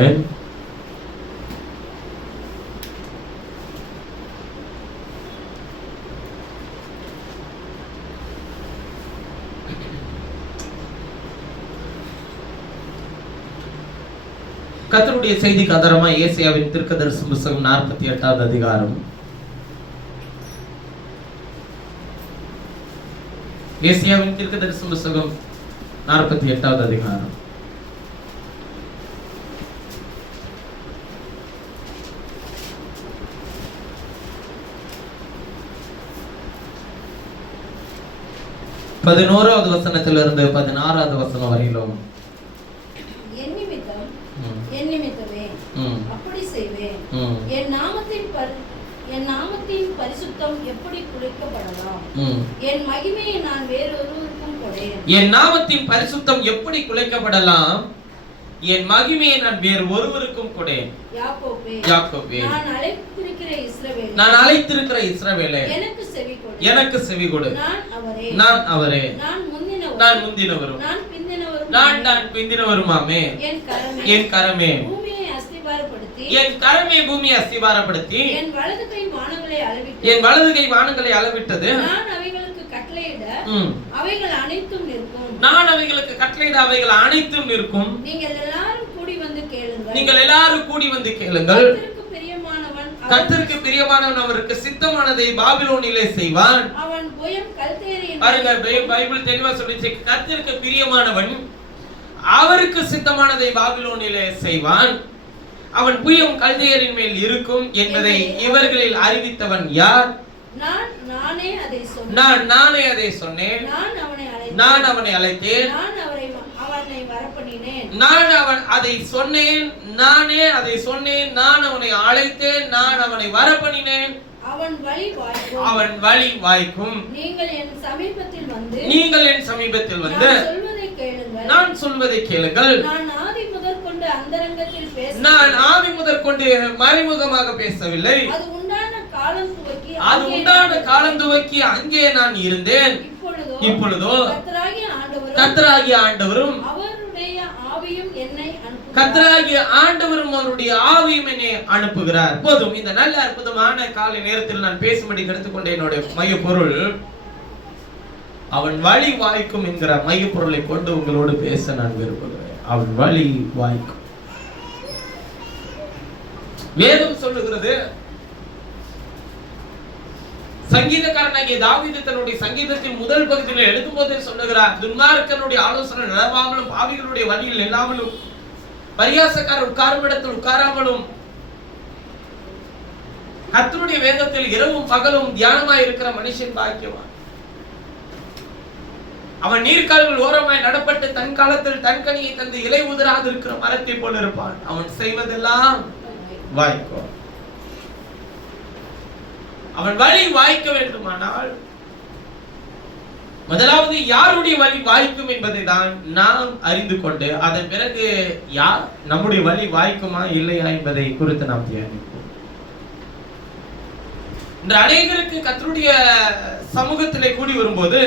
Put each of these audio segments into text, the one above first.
கர்த்தருடைய செய்திக்கு ஆதாரமா ஏசாயாவின் தீர்க்கதரிசன புத்தகம் 48வது அதிகாரம். ஏசாயாவின் தீர்க்கதரிசன புத்தகம் 48வது அதிகாரம். பதினோராவது வசனத்திலிருந்து 16வது வசனம் வரையிலும். என் நிமித்தமே அப்படி செய்வேன். என் நாமத்தின் பரிசுத்தம் எப்படி குலைக்கப்படலாம்? என் மகிமையை நான் வேறொருவருக்கும் கொடேன். என் நாமத்தின் பரிசுத்தம் எப்படி குலைக்கப்படலாம்? என் மகிமையை நான் வேறு ஒருவருக்கும் கொடேன். யாக்கோபே, நான் அழைத்திருக்கிற இஸ்ரவேலே, எனக்கு செவி கொடு. நான் அவரே, நான் முந்தினவரும் நான் பிந்தினவருமாமே. என் கரமே பூமியை அஸ்திபாரப்படுத்தி என் வலது கை வானங்களை அளவிட்டது. நான் அவைகளுக்கு கட்டளையிட அவைகள் அனைத்தும் நிற்கும். நீங்கள் எல்லாரும் கூடி வந்து கேளுங்கள். கர்த்தருக்கு பிரியமானவன் அவருக்கு சித்தமானதை பாபிலோனிலே செய்வான். அவன் புயம் கல்தேயரின், பாருங்க பைபிள் தெளிவா சொல்லிச்சு, கர்த்தருக்கு பிரியமானவன் அவருக்கு சித்தமானதை பாபிலோனிலே செய்வான். அவன் புயம் கல்தேயரின் மேல் இருக்கும் என்பதை இவர்களில் அறிவித்தவன் யார்? நானே அதை சொன்னேன். நான் அவனை அழைத்தேன். நான் அதை சொன்னேன். நானே அதை சொன்னேன். நான் அவனை அழைத்தேன். நான் அவனை வரப்பண்ணினேன். அவன் வழி வாய்க்கும். நீங்கள் என் சமீபத்தில் வந்து நான் சொல்வதை கேளுங்கள். நான் ஆதி முதற்கொண்டு மறைமுகமாக பேசவில்லை. அது உண்டான காலம் துவக்கி அங்கே நான் இருந்தேன். இப்பொழுதோ கர்த்தராகிய ஆண்டவரும் அவருடைய ஆவியும் என்னை அனுப்புகிறார். போதும். இந்த நல்ல அற்புதமான காலை நேரத்தில் நான் பேசும்படி எடுத்துக்கொண்ட என்னுடைய மைய பொருள், அவன் வழி வாய்க்கும் என்கிற மைய பொருளை கொண்டு உங்களோடு பேச நான் விரும்புகிறேன். அவன் வழி வாய்க்கும். வேதம் சொல்லுகிறது, சங்கீதக்காரனாகிய தாவீது தன்னுடைய சங்கீதத்தின் முதல் பகுதியில் எழுதும் போதே சொல்லுகிறார், துன்மார்க்கனுடைய ஆலோசனை நடவாமலும் பாவிகளுடைய வழியில் இல்லாமலும் பரியாசக்காரர் உட்காரும் இடத்தில் உட்காராமலும் கர்த்தருடைய வேதத்தில் இரவும் பகலும் தியானமாய் இருக்கிற மனுஷன் பாக்கியவான். அவன் நீர்க்கால்கள் ஓரமாய் நடப்பட்டு தன் காலத்தில் தன் கனியை தந்து இலை உதிராது இருக்கிற மரத்தை போல இருப்பான். அவன் செய்வதெல்லாம் வாய்க்கும். அவன் வழி வாய்க்க வேண்டுமானால் முதலாவது யாருடைய வழி வாய்க்கும் என்பதை தான் நாம் அறிந்து கொண்டு அதன் பிறகு யார் நம்முடைய வழி வாய்க்குமா இல்லையா என்பதை குறித்து நாம் தியானிப்போம். இன்று அநேகருக்கு கர்த்தருடைய சமூகத்திலே கூடி வரும்போது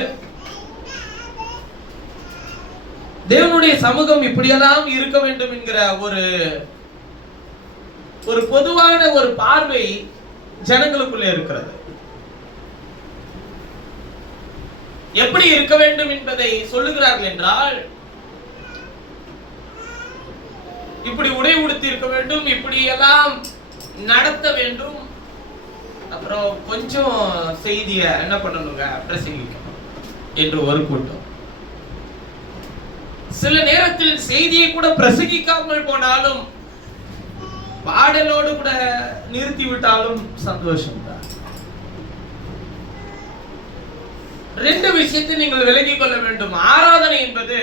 தேவனுடைய சமூகம் இப்படியெல்லாம் இருக்க வேண்டும் என்கிற ஒரு பொதுவான ஒரு பார்வை ஜனங்களுக்குள்ளே இருக்கிறது. எப்படி இருக்க வேண்டும் என்பதை சொல்லுகிறார்கள் என்றால், இப்படி உடை உடுத்தி இருக்க வேண்டும், இப்படி எல்லாம் நடத்த வேண்டும், அப்புறம் கொஞ்சம் செய்தியை என்ன பண்ணணுங்க, பிரசங்கிக்கணும் என்று ஒரு கூட்டம். சில நேரத்தில் செய்தியை கூட பிரசங்கிக்காமல் போனாலும் பாடலோடு கூட நிறுத்தி விட்டாலும் சந்தோஷம் தான். ரெண்டு விஷயத்தை நீங்கள் விலகிக் கொள்ள வேண்டும். ஆராதனை என்பது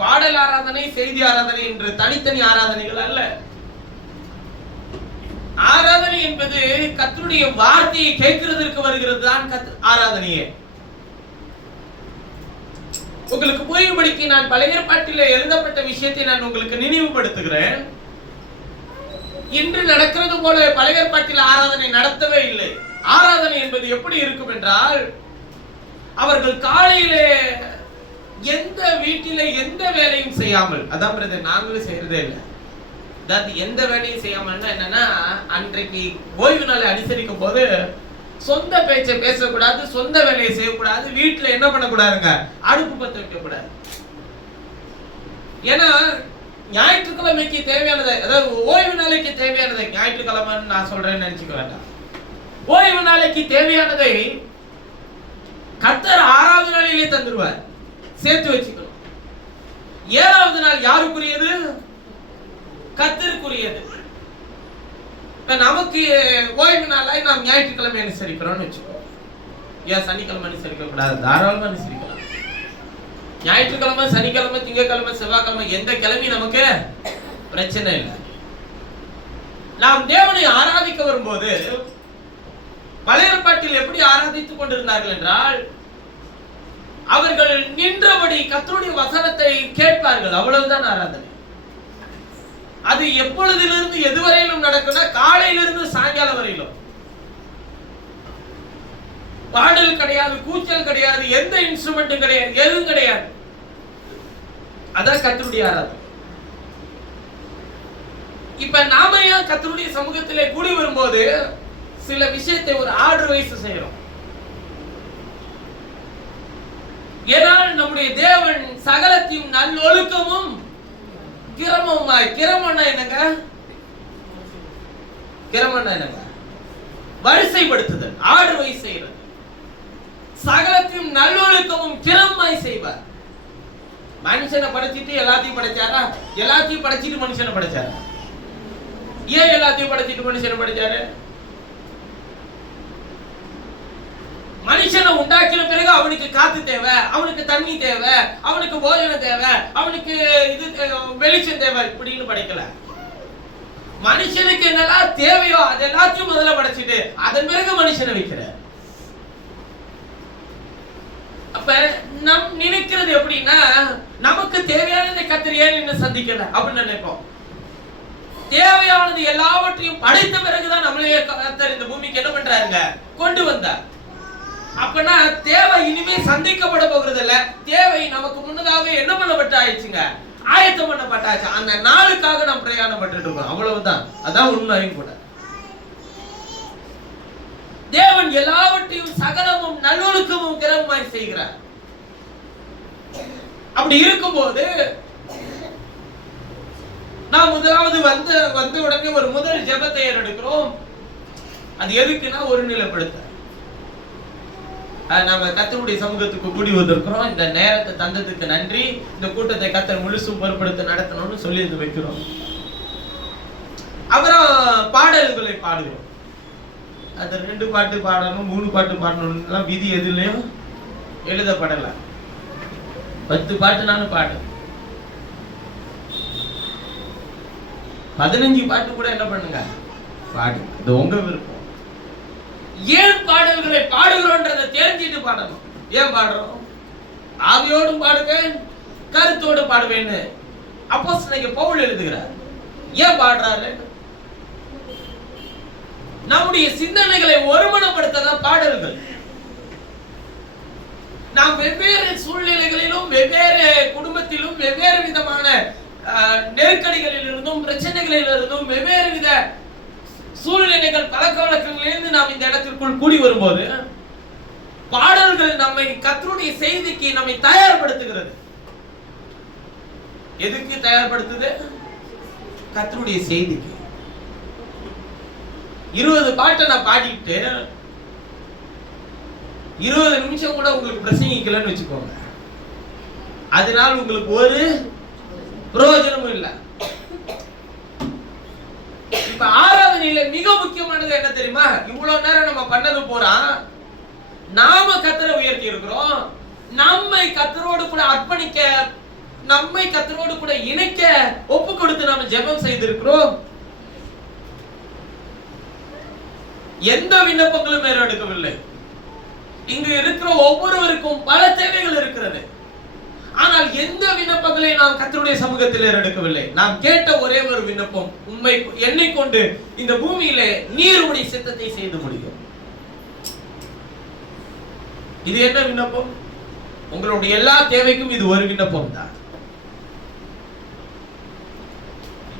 பாடல் ஆராதனை, செய்தி ஆராதனை என்று தனித்தனி ஆராதனைகள் அல்ல. ஆராதனை என்பது கர்த்தருடைய வார்த்தையை கேட்கிறதற்கு வருகிறது தான் ஆராதனையே. உங்களுக்கு புரியும்படிக்கு நான் பழைய ஏற்பாட்டில் எழுதப்பட்ட விஷயத்தை நான் உங்களுக்கு நினைவுபடுத்துகிறேன். இன்று நடக்கிறது போல பழைய ஏற்பாட்டில் ஆராதனை நடத்தவே இல்லை. ஆராதனை என்பது எப்படி இருக்கும் என்றால், அவர்கள் காலையிலே எந்த வீட்டில எந்த வேலையும் செய்யாமல், அதான் பிரதர் நாங்களும் செய்யறதே இல்லை, அதாவது எந்த வேலையும் செய்யாமன்னா என்னன்னா, அன்றைக்கு ஓய்வு நாளை அனுசரிக்கும் போது சொந்த பேச்சை பேசக்கூடாது, சொந்த வேலையை செய்யக்கூடாது, வீட்டுல என்ன பண்ணக்கூடாதுங்க, அடுப்பு பத்த வைக்கக்கூடாது. ஏன்னா ஞாயிற்றுக்கிழமைக்கு தேவையானதை, அதாவது ஓய்வு நாளைக்கு தேவையானதை, ஞாயிற்றுக்கிழமைன்னு நான் சொல்றேன்னு நினைச்சுக்க வேண்டாம், ஓய்வு நாளைக்கு தேவையானதை கர்த்தர் 6வது நாளிலே தந்துருவார். சேர்த்து வச்சுக்கணும். 7வது நாள் யாருக்குரியது? கர்த்தருக்குரியது. இப்ப நமக்கு ஓய்வு நாளை நாம் ஞாயிற்றுக்கிழமை அனுசரிக்கிறோம்னு வச்சுக்கோ. ஏன் சனிக்கிழமை அனுசரிக்க கூடாது? தாராளமா அனுசரிக்கலாம். ஞாயிற்றுக்கிழமை, சனிக்கிழமை, திங்கட்கிழமை, செவ்வாய்க்கிழமை, எந்த கிழமை நமக்கு பிரச்சனை இல்லை. நாம் தேவனை ஆராதிக்க வரும்போது பழைய ஏற்பாட்டில் எப்படி ஆராதித்துக் கொண்டிருந்தார்கள் என்றால், அவர்கள் நின்றபடி கர்த்தருடைய வசனத்தை கேட்பார்கள். அவ்வளவுதான் ஆராதனை. அது எப்பொழுதிலிருந்து எதுவரையிலும் நடக்கும்னா, காலையிலிருந்து சாயங்காலம் வரையிலும். பாடல் கிடையாது, கூச்சல் கிடையாது, எந்த இன்ஸ்ட்ருமெண்ட்டும் கிடையாது, எதுவும் கிடையாது. அதான் கர்த்தருடைய ஆராதனை. இப்ப நாம ஏன் கர்த்தருடைய சமூகத்திலே கூடி வரும்போது சில விஷயத்தை ஒரு ஆர்டர் வைஸ் செய்யறோம்? ஏனால் நம்முடைய தேவன் சகலத்தையும் நல்லொழுக்கமும் கிரமமாய், கிரமம்னா என்னங்க? கிரமம்னா என்னங்க? வரிசைப்படுத்துதல், ஆர்டர் வைஸ் செய்யறது. சகலத்தையும் நல்லொழுக்கமும் கிரமமாய் செய்வார். மனுஷனை படைச்சிட்டு எல்லாத்தையும் படைச்சாரா? எல்லாத்தையும் படைச்சிட்டு மனுஷனை படைச்சாரா? ஏன் எல்லாத்தையும் படைச்சிட்டு மனுஷனை படைச்சாரு? மனுஷனை உண்டாக்கின பிறகு அவனுக்கு காத்து தேவை, அவனுக்கு தண்ணி தேவை, அவனுக்கு போஜனம் தேவை, அவனுக்கு இது வெளிச்சம் தேவை, இப்படின்னு படைக்கல. மனுஷனுக்கு என்னெல்லாம் தேவையோ அது எல்லாத்தையும் முதல்ல படைச்சிட்டு அதன் பிறகு மனுஷனை வைக்கிற. அப்ப நம் நினைக்கிறது எப்படின்னா, நமக்கு தேவையானதை கர்த்தர் ஏன் இன்னும் சந்திக்கல அப்படின்னு நினைப்போம். தேவையானது எல்லாவற்றையும் படைத்த பிறகுதான் நம்மளையே கர்த்தர் இந்த பூமிக்கு என்ன பண்றாருங்க, கொண்டு வந்தார். அப்பனா தேவை இனிமே சந்திக்கப்பட போகிறது இல்ல, தேவை நமக்கு முன்னதாகவே என்ன பண்ணப்பட்ட ஆயிடுச்சுங்க, ஆயத்தம் பண்ணப்பட்டாச்சு. அந்த நாளுக்காக நாம் பிரயாணப்பட்டு இருக்கோம். அவ்வளவுதான். அதான் உண்மையும் கூட. தேவன் எல்லாவற்றையும் சகலமும் நல்லொழுக்கமும் கிரமமாய் செய்கிறார். அப்படி இருக்கும்போது நாம் முதலாவது வந்த உடனே ஒரு முதல் ஜெபத்தை எடுக்கிறோம். அது எதுக்குன்னா ஒருநிலைப்படுத்த. நம்ம கர்த்தருடைய சமூகத்துக்கு கூடி வந்திருக்கிறோம். இந்த நேரத்தை தந்ததுக்கு நன்றி. இந்த கூட்டத்தை கர்த்தர் முழுசும் பொறுப்படுத்த நடத்தணும்னு சொல்லி வைக்கிறோம். அப்புறம் பாடல்களை பாடுகிறோம். அது 2 பாட்டு பாடணும், 3 பாட்டு பாடணும் விதி எதுலயும் எழுதப்படல. 10 பாட்டுனாலும் பாடு, 15 பாட்டு கூட என்ன பண்ணுங்க, பாடு. இது உங்க விருப்பம். ஏன் பாடல்களை பாடுகிறோன்றதை தெரிஞ்சிட்டு பாடணும். ஏன் பாடுறோம்? ஆவியோடும் பாடுவேன், கருத்தோடு பாடுவேன்னு அப்போஸ்தலனாகிய பவுல் எழுதுகிறார். ஏன் பாடுறாரு? நம்முடைய சிந்தனைகளை ஒருமனப்படுத்ததான் பாடல்கள். நாம் வெவ்வேறு சூழ்நிலைகளிலும், வெவ்வேறு குடும்பத்திலும், வெவ்வேறு விதமான நெருக்கடிகளில் இருந்தும், பிரச்சனைகளில் இருந்தும், வெவ்வேறு வித சூழ்நிலைகள், பழக்க வழக்கங்களிலிருந்து நாம் இந்த இடத்திற்குள் கூடி வரும்போது பாடல்கள் நம்மை கர்த்தருடைய செய்திக்கு நம்மை தயார்படுத்துகிறது. எதுக்கு தயார்படுத்துது? கர்த்தருடைய செய்திக்கு. 20 பாட்டை நான் பாடிட்டு 20 நிமிஷம் கூட உங்களுக்கு பிரசங்கிக்கலன்னு வச்சுக்கோங்க, அதனால உங்களுக்கு ஒரு பிரயோஜனமும் இல்லை. இப்ப ஆராதனையில மிக முக்கியமானது என்ன தெரியுமா? இவ்வளவு நேரம் நம்ம பண்ணது போறா, நாம கர்த்தரை உயர்த்தி இருக்கிறோம். நம்மை கர்த்தரோடு கூட அர்ப்பணிக்க, நம்மை கர்த்தரோடு கூட இணைக்க ஒப்பு கொடுத்து நாம ஜெபம் செய்திருக்கிறோம். எந்த விண்ணப்பங்களும் ஏறெடுக்கவில்லை. இங்கு இருக்கிற ஒவ்வொருவருக்கும் பல தேவைகள் இருக்கிறது. ஆனால் எந்த விண்ணப்பங்களை நாம் கர்த்தருடைய சமூகத்தில் ஏறெடுக்கவில்லை. நாம் கேட்ட ஒரே ஒரு விண்ணப்பம், உம்மை எண்ணிக்கொண்டு இந்த பூமியிலே நீருடைய சித்தத்தை செய்து முடியும். இது என்ன விண்ணப்பம்? உங்களுடைய எல்லா தேவைக்கும் இது ஒரு விண்ணப்பம் தான்.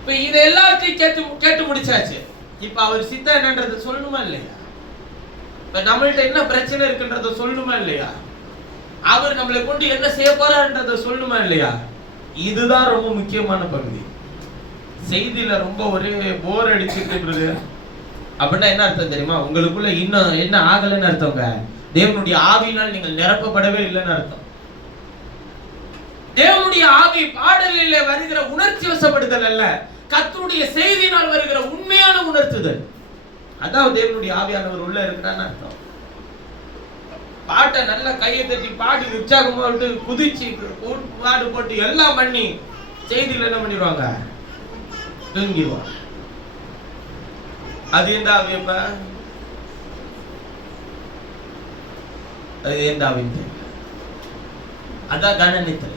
இப்ப இது எல்லாத்தையும் கேட்டு முடிச்சாச்சு. இப்ப அவர் சித்தம் என்னன்றது சொல்லணுமா இல்லையா? இப்ப நம்மள்ட்ட என்ன பிரச்சனை இருக்குன்றத சொல்லணுமா இல்லையா? அவர் நம்மளை கொண்டு என்ன செய்ய போறாருன்றத சொல்லணுமா இல்லையா? இதுதான் ரொம்ப முக்கியமான பகுதி. செய்தியில ரொம்ப ஒரே போர் அடிச்சுட்டு அப்படின்னா என்ன அர்த்தம் தெரியுமா? உங்களுக்குள்ள இன்னும் என்ன ஆகலைன்னு அர்த்தங்க. தேவனுடைய ஆவியினால் நீங்கள் நிரப்பப்படவே இல்லைன்னு அர்த்தம். தேவனுடைய ஆவி பாடலிலே வருகிற உணர்ச்சி வசப்படுதல் அல்ல, கர்த்தருடைய செய்தியினால் வருகிற உண்மையான உணர்த்துதல். அதான் தேவனுடைய ஆவியானவர் உள்ள இருக்கிறான்னு அர்த்தம். பாட்டை நல்லா கையை தட்டி பாடி உற்சாகமா விட்டு குதிச்சு பாடு போட்டு எல்லாம் பண்ணி செய்தியில என்ன பண்ணிடுவாங்க? தூங்கிடுவாங்க. அது எந்த ஆவியப்ப? அது எந்த ஆவின்னு அதான் கனநித்தலை.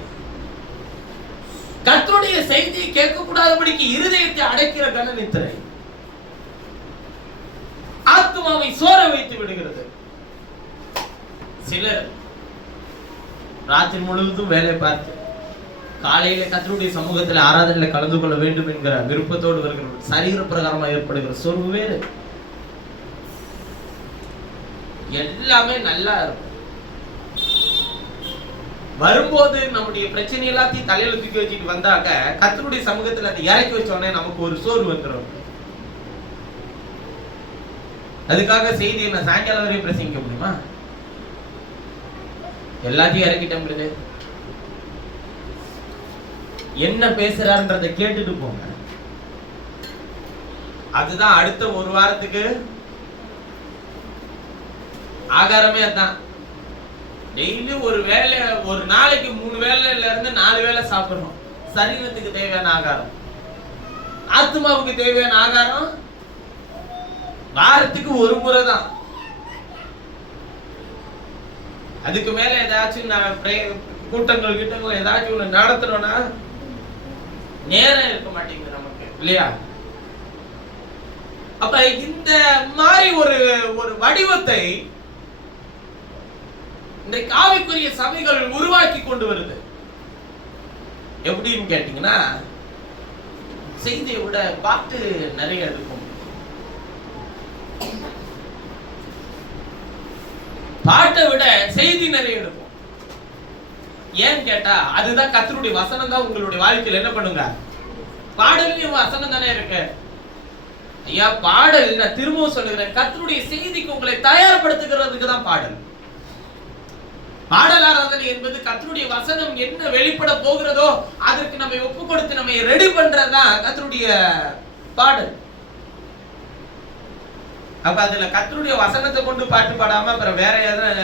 கர்த்தருடைய செய்தியை கேட்க கூடாதபடிக்கு இருதயத்தை அடைக்கிற கனநித்தலை ஆத்மாவை சோர வைத்து விடுகிறது. சிலர் ராத்திரி முழுவதும் வேலை பார்த்து காலையில கர்த்தருடைய சமூகத்தில் ஆராதனையில் கலந்து கொள்ள வேண்டும் என்கிற விருப்பத்தோடு வருகிற சரீர பிரகாரமாக ஏற்படுகிற சோர்வு வேறு. எல்லாமே நல்லா இருக்கும். வரும்போது நம்முடைய பிரச்சனை எல்லாத்தையும் தலையில தூக்கி வச்சுட்டு வந்தாக்க கர்த்தருடைய சமூகத்தில் அதை இறக்கி வச்சோடனே நமக்கு ஒரு சோர்வு வந்துடும். அதுக்காக செய்தியை நான் சாயங்காலம் வரையும் பிரசங்கிக்க முடியுமா? எல்லாத்தையும் இறக்கிட்டேன். என்ன பேசுறாருன்றதை கேட்டுட்டு போங்க. அதுதான் அடுத்த ஒரு வாரத்துக்கு ஆகாரமே. அதான் டெய்லி ஒரு வேலை, ஒரு நாளைக்கு 3 வேலையில இருந்து 4 வேலை சாப்பிடணும். சரீரத்துக்கு தேவையான ஆகாரம், ஆத்மாவுக்கு தேவையான ஆகாரம் வாரத்துக்கு ஒரு முறை தான். அதுக்கு மேல ஏதாச்சும் கூட்டங்கள் ஏதாச்சும் நடத்தணும்னா நேரம் இருக்க மாட்டேங்குது நமக்கு இல்லையா? அப்ப இந்த மாதிரி ஒரு வடிவத்தை இந்த ஆவிக்குரிய சபைகள் உருவாக்கி கொண்டு வருது. எப்படின்னு கேட்டீங்கன்னா, செய்தியை விட பாட்டு நிறைய இருக்கும். பாட்டை விட செய்தி நிறைய எடுக்கும். ஏன் கேட்டா அதுதான் கர்த்தருடைய வசனம் தான் உங்களுடைய வாழ்க்கையில் என்ன பண்ணுங்க. பாடல்லையும் வசனம் தானே இருக்கு. ஐயா பாடல், நான் திரும்பவும் சொல்லுகிறேன், கர்த்தருடைய செய்திக்கு உங்களை தயார்படுத்துகிறதுக்கு தான் பாடல். பாடல் ஆராதனை என்பது கர்த்தருடைய வசனம் என்ன வெளிப்பட போகிறதோ அதற்கு நம்ம ஒப்பு கொடுத்து நம்ம ரெடி பண்றதுதான் கர்த்தருடைய பாடல். அப்ப அதுல கர்த்தருடைய வசனத்தை கொண்டு பாட்டு பாடாம அப்புறம் வேற ஏதாவது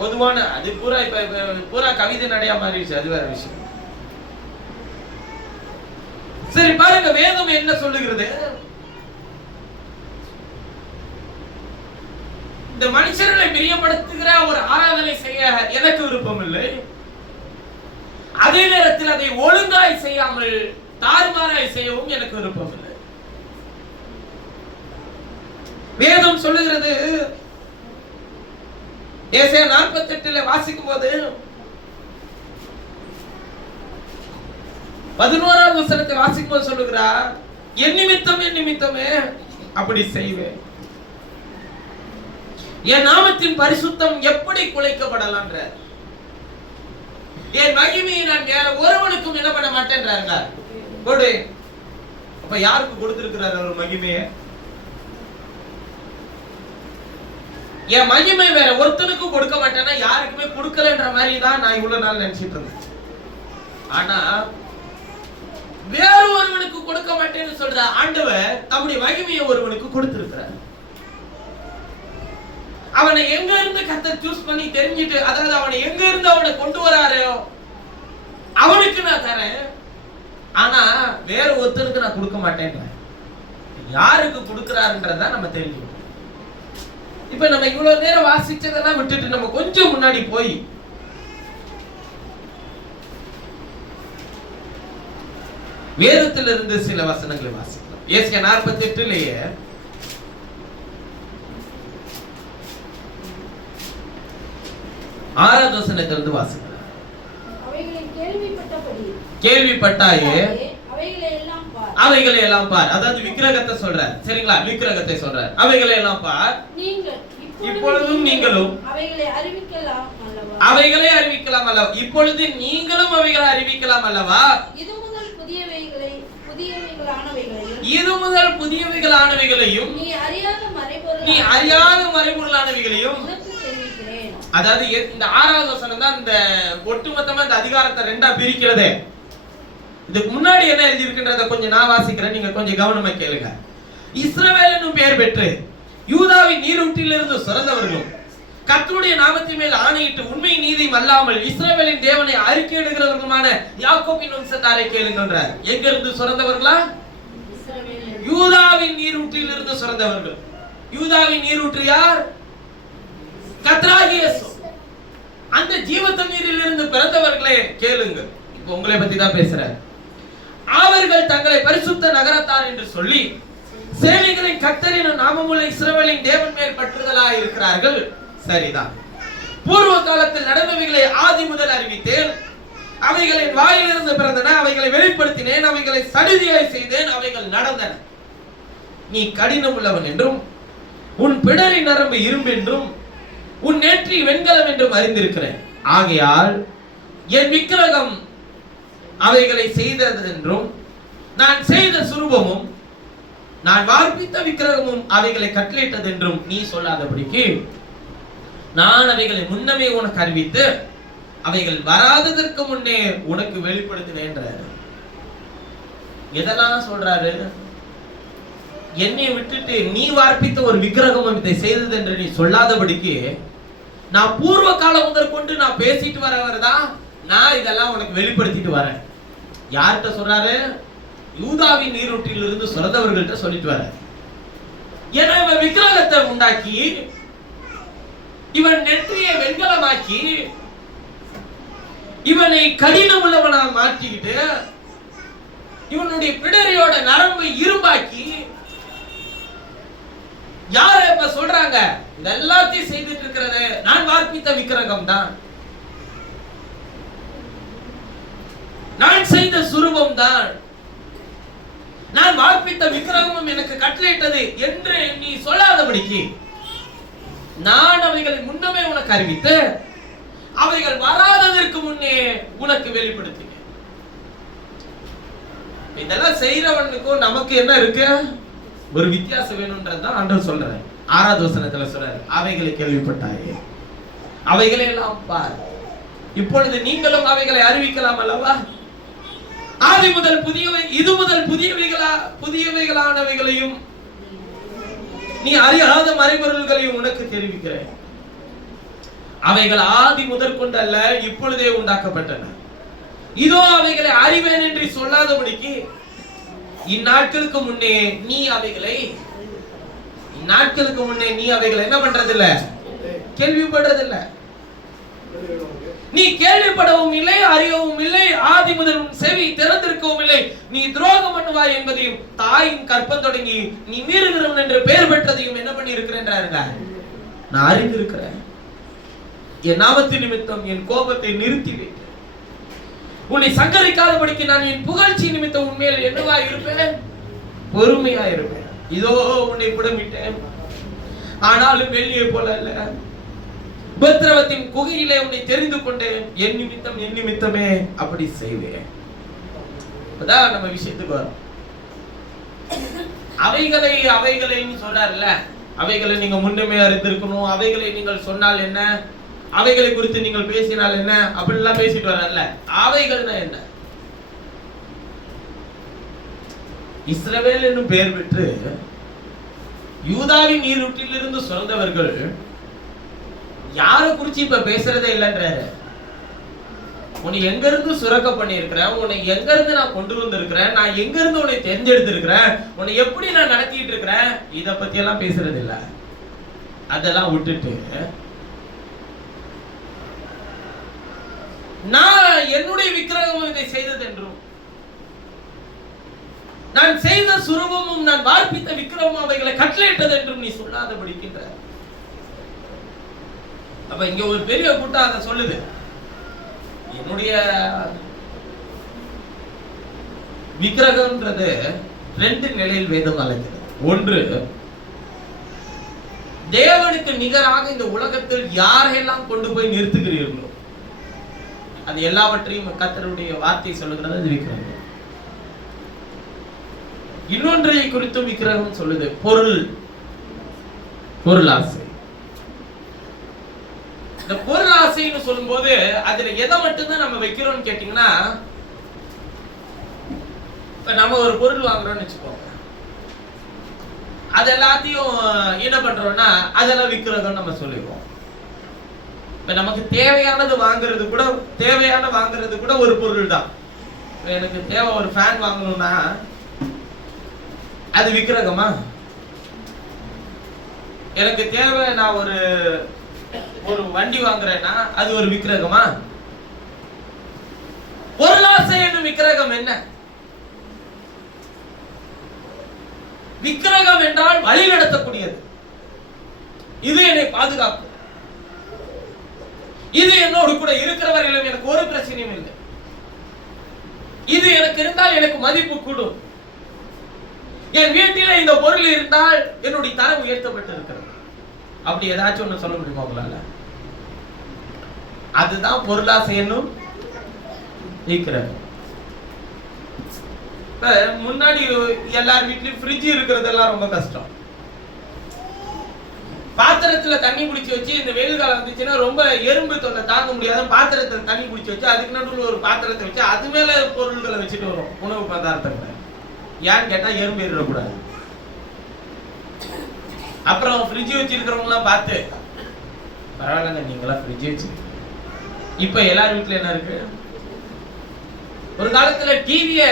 பொதுவான அது பூரா இப்ப பூரா கவிதை நடையா மாறிடுச்சு. அது வேற விஷயம். சரி பாருங்க, வேதம் என்ன சொல்லுகிறது? இந்த மனுஷர்களை பிரியப்படுத்துகிற ஒரு ஆராதனை செய்ய எனக்கு விருப்பம் இல்லை. அதே நேரத்தில் அதை ஒழுங்காய் செய்யாமல் தாறுமாறாய் செய்யவும் எனக்கு விருப்பம் இல்லை. வேதம் சொல்லுகிறது, ஏசாயா 48 வாசிக்கும் போது 11ஆம் வசனத்தை வாசிக்கும் போது சொல்லுகிறார், என் நிமித்தமே அப்படி செய்வேன், என் நாமத்தின் பரிசுத்தம் எப்படி குலைக்கப்படலாம், என் மகிமையை நான் வேற ஒருவனுக்கும் என்ன பண்ண மாட்டேன்றாங்க. அப்ப யாருக்கு கொடுத்திருக்கிறார் அவர் மகிமையை? என் மகிமை வேற ஒருத்தனுக்கும் கொடுக்க மாட்டேன்னா யாருக்குமே கொடுக்கலன்ற மாதிரி தான் நான் இவ்வளவு நாள் நினைச்சிட்டு இருந்தேன். ஆனா வேற ஒருவனுக்கு கொடுக்க மாட்டேன்னு சொல்ற ஆண்டவர் தம்முடைய மகிமையை ஒருவனுக்கு கொடுத்திருக்கிறார். அவனை எங்க இருந்து கர்த்தர் சூஸ் பண்ணி தெரிஞ்சிட்டு, அதாவது அவனை எங்க இருந்து அவனை கொண்டு வராரோ அவனுக்கு நான் தரேன். ஆனா வேற ஒருத்தனுக்கு நான் கொடுக்க மாட்டேன். யாருக்கு கொடுக்கிறாருன்றத நம்ம தெரிஞ்சுக்கணும். இப்ப நம்ம இவ்வளவு நேரம் வாசிச்சதெல்லாம் விட்டுட்டு நம்ம கொஞ்சம் முன்னாடி போய் வேதத்திலிருந்து சில வசனங்களை வாசிக்கலாம். ஏசாயா 48 6ஆவது வசனத்திலிருந்து வாசிக்கலாம். அவைகளை கேள்விப்பட்டபடி கேள்விப்பட்டாயே அவைகளை எல்லாம் பார். அவைகளை எல்லாம் பார். அதாவது விக்கிரகத்தை சொல்றார், சரிங்களா? விக்கிரகத்தை சொல்றார், அவைகளை எல்லாம் பார். இப்பொழுதும் நீங்களும் அவைகளை அறிவிக்கலாம் அல்லவா? அவைகளை அறிவிக்கலாம் அல்லவா? இப்பொழுது நீங்களும் அவைகளை அறிவிக்கலாம் அல்லவா? இது முதல் புதியவைகளானவைகளையும் நீ அறியாத மறைபொருளானவைகளையும். அதாவது இந்த 6வது வசனம் தான் இந்த ஒட்டுமொத்தமா இந்த அதிகாரத்தை ரெண்டா பிரிக்கிறதே. இதுக்கு முன்னாடி என்ன எழுதி இருக்கின்றத கொஞ்சம் நான் வாசிக்கிறேன், நீங்க கொஞ்சம் கவனமா கேளுங்க. இஸ்ரவேல் என்னும் பெயர் பெற்று யூதாவின் நீரூற்றிலிருந்து சுரந்தவர்களும் கர்த்தருடைய நாமத்தின் மேல் ஆணையிட்டு உண்மை நீதியும் அல்லாமல் இஸ்ரவேலின் தேவனை அறிக்கையிடுகிறவர்களுமான யாக்கோபின் வம்சத்தாரை கேளுங்கன்றார். எங்க இருந்து சுரந்தவர்களா? யூதாவின் நீரூற்றிலிருந்து சுரந்தவர்கள். யூதாவின் நீரூற்று யார்? கர்த்தராகிய இயேசு. அந்த ஜீவ தண்ணீரில் இருந்து பிறந்தவர்களே கேளுங்க. இப்போ உங்களை பத்தி தான் பேசுறேன். அவர்கள் தங்களை பரிசுத்த நகரத்தார் என்று சொல்லி சேனைகளின் கர்த்தரின் நாமமுள்ள இஸ்ரவேலின் தேவன் மேல் பற்றுதலாய் இருக்கிறார்கள். சரிதான். பூர்வ காலத்தில் நடந்தவைகளை ஆதி முதல் அறிவித்தேன். அவைகளின் வாயிலிருந்து பிறந்தன, அவைகளை வெளிப்படுத்தினேன், அவைகளை சடுதியாய் செய்தேன், அவைகள் நடந்தன. நீ கடினம் உள்ளவன் என்றும் உன் பிடரின் நரம்பு இரும்பு என்றும் உன் நெற்றி வெண்கலம் என்றும் அறிந்திருக்கிறேன். ஆகையால் என் விக்கிரகம் அவைகளை செய்தது என்றும் நான் செய்த சுரூபமும் நான் வார்ப்பித்த விக்கிரகமும் அவைகளை கட்டளையிட்டது என்றும் நீ சொல்லாதபடிக்கு நான் அவைகளை முன்னமே உனக்கு அறிவித்து அவைகள் வராததற்கு முன்னே உனக்கு வெளிப்படுத்தினேன். எதெல்லாம் சொல்றாரு? என்னை விட்டுட்டு நீ வார்ப்பித்த ஒரு விக்கிரகம் இதை செய்தது என்று நீ சொல்லாதபடிக்கு நான் பூர்வ காலம் முதற்கொண்டு நான் பேசிட்டு வரதான் நான் இதெல்லாம் உனக்கு வெளிப்படுத்திட்டு வரேன். யார்கிட்ட சொல்றாரு? யூதாவின் நீரூற்றில் இருந்து சுரந்தவர்கள்ட்ட சொல்லிட்டு வர. ஏன்னா இவன் விக்கிரகத்தை உண்டாக்கி இவன் நெற்றியை வெண்கலமாக்கி இவனை கடினம் உள்ளவனா மாற்றிக்கிட்டு இவனுடைய பிடரியோட நரம்பு இரும்பாக்கி யார இப்ப சொல்றாங்க? இது எல்லாத்தையும் செய்துட்டு இருக்கிறது நான் வார்ப்பித்த விக்கிரகம் தான், நான் செய்த சுரூபம் தான், நான் வார்ப்பித்த விக்கிரகமும் எனக்கு கட்டளையிட்டது என்று நீ சொல்லாதபடிக்கு நான் அவைகளை முன்னமே உனக்கு அறிவித்து அவைகள் வராததற்கு முன்னே உனக்கு வெளிப்படுத்தினேன். இதெல்லாம் செய்யறவனுக்கும் நமக்கு என்ன இருக்கு? ஒரு வித்தியாசம் வேணும்ன்றதுதான் ஆண்டவர் சொல்றாரு. 6வது வசனத்துல சொல்றாரு, அவைகளை கேள்விப்பட்டாயே, அவைகளை எல்லாம் பார். இப்பொழுது நீங்களும் அவைகளை அறிவிக்கலாம் அல்லவா? ஆதி முதல் இது முதல் புதியவைகளானவைகளையும் நீ அறியாத மறைபொருள்களையும் உனக்கு தெரிவிக்கிறேன். அவைகள் ஆதி முதற்கொண்டு அல்ல, இப்பொழுதே உண்டாக்கப்பட்டன. இதோ அவைகளை அறிவேன் என்று சொல்லாதபடிக்கு இந்நாட்களுக்கு முன்னே நீ அவைகளை என்ன பண்றதில்லை? கேள்விப்படுறதில்லை. நீ கேள்விப்படவும் இல்லை, அறியவும் இல்லை, ஆதி முதல் செவி திறந்திருக்கவும் இல்லை. நீ துரோகம் பண்ணுவாய் என்பதையும் தாயின் கற்பம் தொடங்கி நீ மீறுகிறவன் என்று பெயர் பெற்றதையும் என்ன பண்ணி இருக்கிறேன்றாருங்க? நான் அறிந்திருக்கிறேன். என் நாமத்தின் நிமித்தம் என் கோபத்தை நிறுத்தி வைத்தேன். உன்னை சங்கரிக்காதபடிக்கு நான் என் புகழ்ச்சி நிமித்தம் உண்மையில் என்னவா இருப்பேன்? பொறுமையா இருப்பேன். இதோ உன்னை புடமிட்டேன், ஆனாலும் வெளியே போல அல்ல. உபத்திரவத்தின் குகையிலே உன்னை தெரிந்து கொண்டேன். என் நிமித்தமே அப்படி செய்வேன். அதான் நம்ம விஷயத்துக்கு வரும். அவைகளை சொல்றாருல்ல, அவைகளை நீங்க முன்னமே அறிந்திருக்கணும், அவைகளை நீங்கள் சொன்னால் என்ன, அவைகளை குறித்து நீங்கள் பேசினால் என்ன, அப்படிலாம் பேசிட்டு வர்றாருல்ல. அவைகள்னா என்ன? இஸ்ரவேல் என்னும் பெயர் பெற்று யூதாவின் நீரூற்றில் இருந்து சுரந்தவர்கள் யார குறிச்சு இப்ப பேசுறதே இல்லைன்றாரு. உன்னை எங்க இருந்து சுரக்க பண்ணியிருக்கிறேன், உன்னை எங்க இருந்து நான் கொண்டு வந்திருக்கிறேன், நான் எங்க இருந்து உன்னை தெரிஞ்செடுத்திருக்கிறேன், உன்னை எப்படி நான் நடத்திட்டு இருக்கிறேன், இத பத்தி எல்லாம் பேசுறது இல்ல. அதெல்லாம் விட்டுட்டு நான் என்னுடைய விக்கிரகமும் இதை செய்தது என்றும் நான் செய்த சுரூபமும் நான் வார்ப்பித்த விக்கிரமும் அவைகளை கட்டளையிட்டது என்றும் நீ சொல்லாதபடிக்கின்ற. அப்ப இங்க ஒரு பெரிய கூட்டம் அதை சொல்லுது. என்னுடைய விக்கிரகம்ன்றது ரெண்டு நிலையில் வேதம் அழைக்கிறது. ஒன்று, தேவனுக்கு நிகராக இந்த உலகத்தில் யாரெல்லாம் கொண்டு போய் நிறுத்துகிறீர்களோ அது எல்லாவற்றையும் கர்த்தருடைய வார்த்தை சொல்லுகிறது, அது விக்கிரகம். இன்னொன்றை குறித்தும் விக்கிரகம் சொல்லுது, பொருளாசை. இந்த பொருளாசைன்னு சொல்லும்போது அதுல எதை மட்டும்தான் நம்ம வைக்கிறோம்னு கேட்டீங்கன்னா, இப்ப நம்ம ஒரு பொருள் வாங்குறோம்னு வச்சுக்கோங்க, அது எல்லாத்தையும் என்ன பண்றோம்னா அதெல்லாம் விக்கிரகம் நம்ம சொல்லிடுவோம். இப்ப நமக்கு தேவையானது வாங்குறது கூட ஒரு பொருள் தான். எனக்கு தேவை ஒரு ஃபேன் வாங்கணும்னா அது விக்கிரகமா? எனக்கு தேவை நான் ஒரு வண்டி வாங்குறேன்னா அது ஒரு விக்கிரகமா? பொருளாசை என்னும் விக்கிரகம் என்ன? விக்கிரகம் என்றால் வழி நடத்தக்கூடியது. இது என்னை பாதுகாக்கும், இது என்னோடு கூட இருக்கிறவர்களும் எனக்கு ஒரு பிரச்சனையும் இல்லை, இது எனக்கு இருந்தால் எனக்கு மதிப்பு கூடும், என் வீட்டில் இந்த பொருள் இருந்தால் என்னுடைய தரம் உயர்த்தப்பட்டு இருக்கிறது. அப்படி ஏதாச்சும் ஒண்ணு சொல்ல முடியுமா உங்களால? அதுதான் பொருளாசை என்னும் விக்கிரகம். முன்னாடி எல்லார் வீட்லயும் ஃப்ரிட்ஜ் இருக்கிறதெல்லாம் ரொம்ப கஷ்டம். பாத்திரத்துல தண்ணி பிடிச்சி வச்சு இந்த வெயில் காலம் வந்துச்சுன்னா ரொம்ப எறும்பு தொல்லை தாங்க முடியாத பாத்திரத்துல தண்ணி பிடிச்சி வச்சு அதுக்கு நடுவில் ஒரு பாத்திரத்தை வச்சு அது மேல பொருள்களை வச்சுட்டு வரும், உணவு பதார்த்தங்களை. ஏன்னு கேட்டா எறும்பு ஏறிடக்கூடாது. அப்புறம் ஃப்ரிட்ஜ் வச்சிருக்கிறவங்க எல்லாம் பார்த்து, பரவாயில்லங்க நீங்களா ஃப்ரிட்ஜ் வச்சு. இப்ப எல்லார் வீட்டுல என்ன இருக்கு? ஒரு காலத்துல டிவிய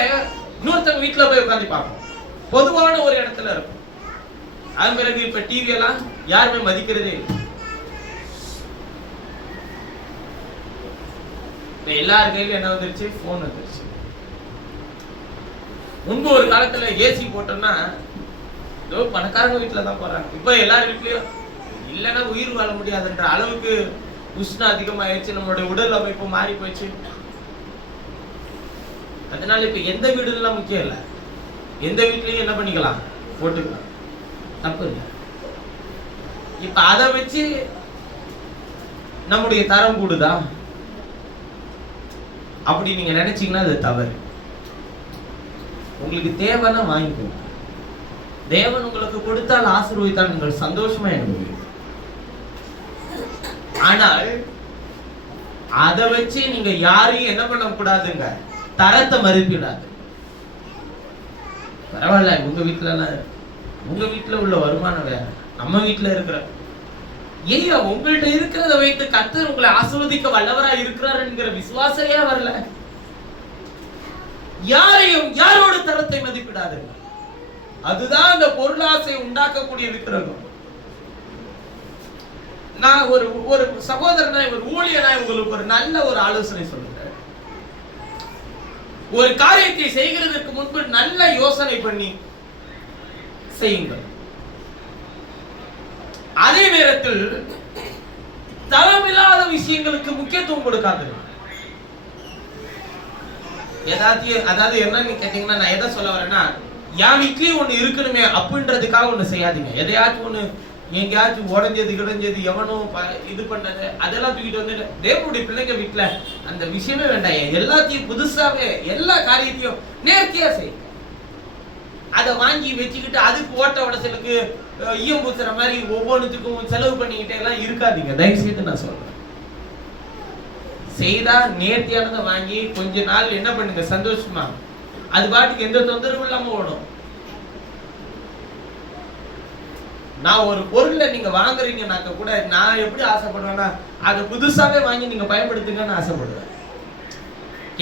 இன்னொருத்தவங்க வீட்டுல போய் உட்காந்து பார்ப்போம், பொதுவான ஒரு இடத்துல இருக்கும். அதன் பிறகு இப்ப டிவி எல்லாம் யாருமே மதிக்கிறதே இல்லை. எல்லார் கையிலும் என்ன வந்துருச்சு? போன் வந்துருச்சு. முன்பு ஒரு காலத்துல ஏசி போட்டோம்னா ஏதோ பணக்காரங்க வீட்டுல தான் போறாங்க. இப்ப எல்லார் வீட்லயும் இல்லைன்னா உயிர் வாழ முடியாதுன்ற அளவுக்கு உஷ்ணம் அதிகமாயிருச்சு, நம்மளுடைய உடல் அமைப்பு மாறி போயிடுச்சு. அதனால இப்ப எந்த வீடுலாம் முக்கியம் இல்லை, எந்த வீட்லயும் என்ன பண்ணிக்கலாம், போட்டுக்கலாம், தப்பு இல்லை. இப்ப அதை வச்சு நம்முடைய தரம் கூடுதா? அப்படி நீங்க நினைச்சீங்கன்னா அது தவறு. உங்களுக்கு தேவைன்னா வாங்கிக்கோங்க. தேவன் உங்களுக்கு கொடுத்தால் ஆசீர்வதித்தால் நீங்கள் சந்தோஷமா அனுபவிங்க. ஆனால் அதை வச்சு நீங்க யாரையும் என்ன பண்ண கூடாதுங்க, தரத்தை மதிப்பிடாது. பரவாயில்ல, உங்க வீட்டுல உள்ள வருமானம் வேற, நம்ம வீட்டுல இருக்கிற ஏன் உங்கள்ட்ட இருக்கிறத வைத்து கர்த்தர் உங்களை ஆசீர்வதிக்க வல்லவரா இருக்கிறார் என்கிற விசுவாசையே வரல. யாரையும் யாரோட தரத்தை மதிப்பிடாதுங்க. அதுதான் அந்த பொருளாசை உண்டாக்கக்கூடிய விக்கிரகம். நான் ஒரு சகோதரனா, ஒரு ஊழியனா உங்களுக்கு ஒரு நல்ல ஒரு ஆலோசனை சொல்லுங்க. ஒரு காரியத்தை செய்கிறதுக்கு முன்பு நல்ல யோசனை பண்ணி செய்யுங்கள். அதே நேரத்தில் தரமில்லாத விஷயங்களுக்கு முக்கியத்துவம் கொடுக்காதீர்கள். அதாவது என்னன்னு கேட்டீங்கன்னா, நான் எதை சொல்ல வரேன்னா, என் வீட்லயும் ஒண்ணு இருக்கணுமே அப்படின்றதுக்காக ஒண்ணு செய்யாதீங்க. எதையாச்சும் ஒண்ணு எங்கேயாச்சும் உடஞ்சது கிடைஞ்சது எவனோ இது பண்ணது அதெல்லாம் தூக்கிட்டு வந்து தேவனுடைய பிள்ளைங்க வீட்டுல அந்த விஷயமே வேண்டாம். எல்லாத்தையும் புதுசாவே எல்லா காரியத்தையும் நேர்த்தியா செய்யுங்க. அதை வாங்கி வச்சுக்கிட்டு அதுக்கு ஓட்ட உடசலுக்கு ஈயம் பூசுற மாதிரி ஒவ்வொன்றுத்துக்கும் செலவு பண்ணிக்கிட்டே எல்லாம் இருக்காதீங்க. தயவு செய்து நான் சொல்றேன், செய்தா நேர்த்தியானதை வாங்கி கொஞ்ச நாள் என்ன பண்ணுங்க, சந்தோஷமா அது பாட்டுக்கு எந்த தொந்தரவும் இல்லாம ஓடும். நான் ஒரு பொருளை நீங்க வாங்குறீங்கன்னாக்க கூட நான் எப்படி ஆசைப்படுவேன்னா, அதை புதுசாவே வாங்கி நீங்க பயன்படுத்துங்கன்னு ஆசைப்படுவேன்.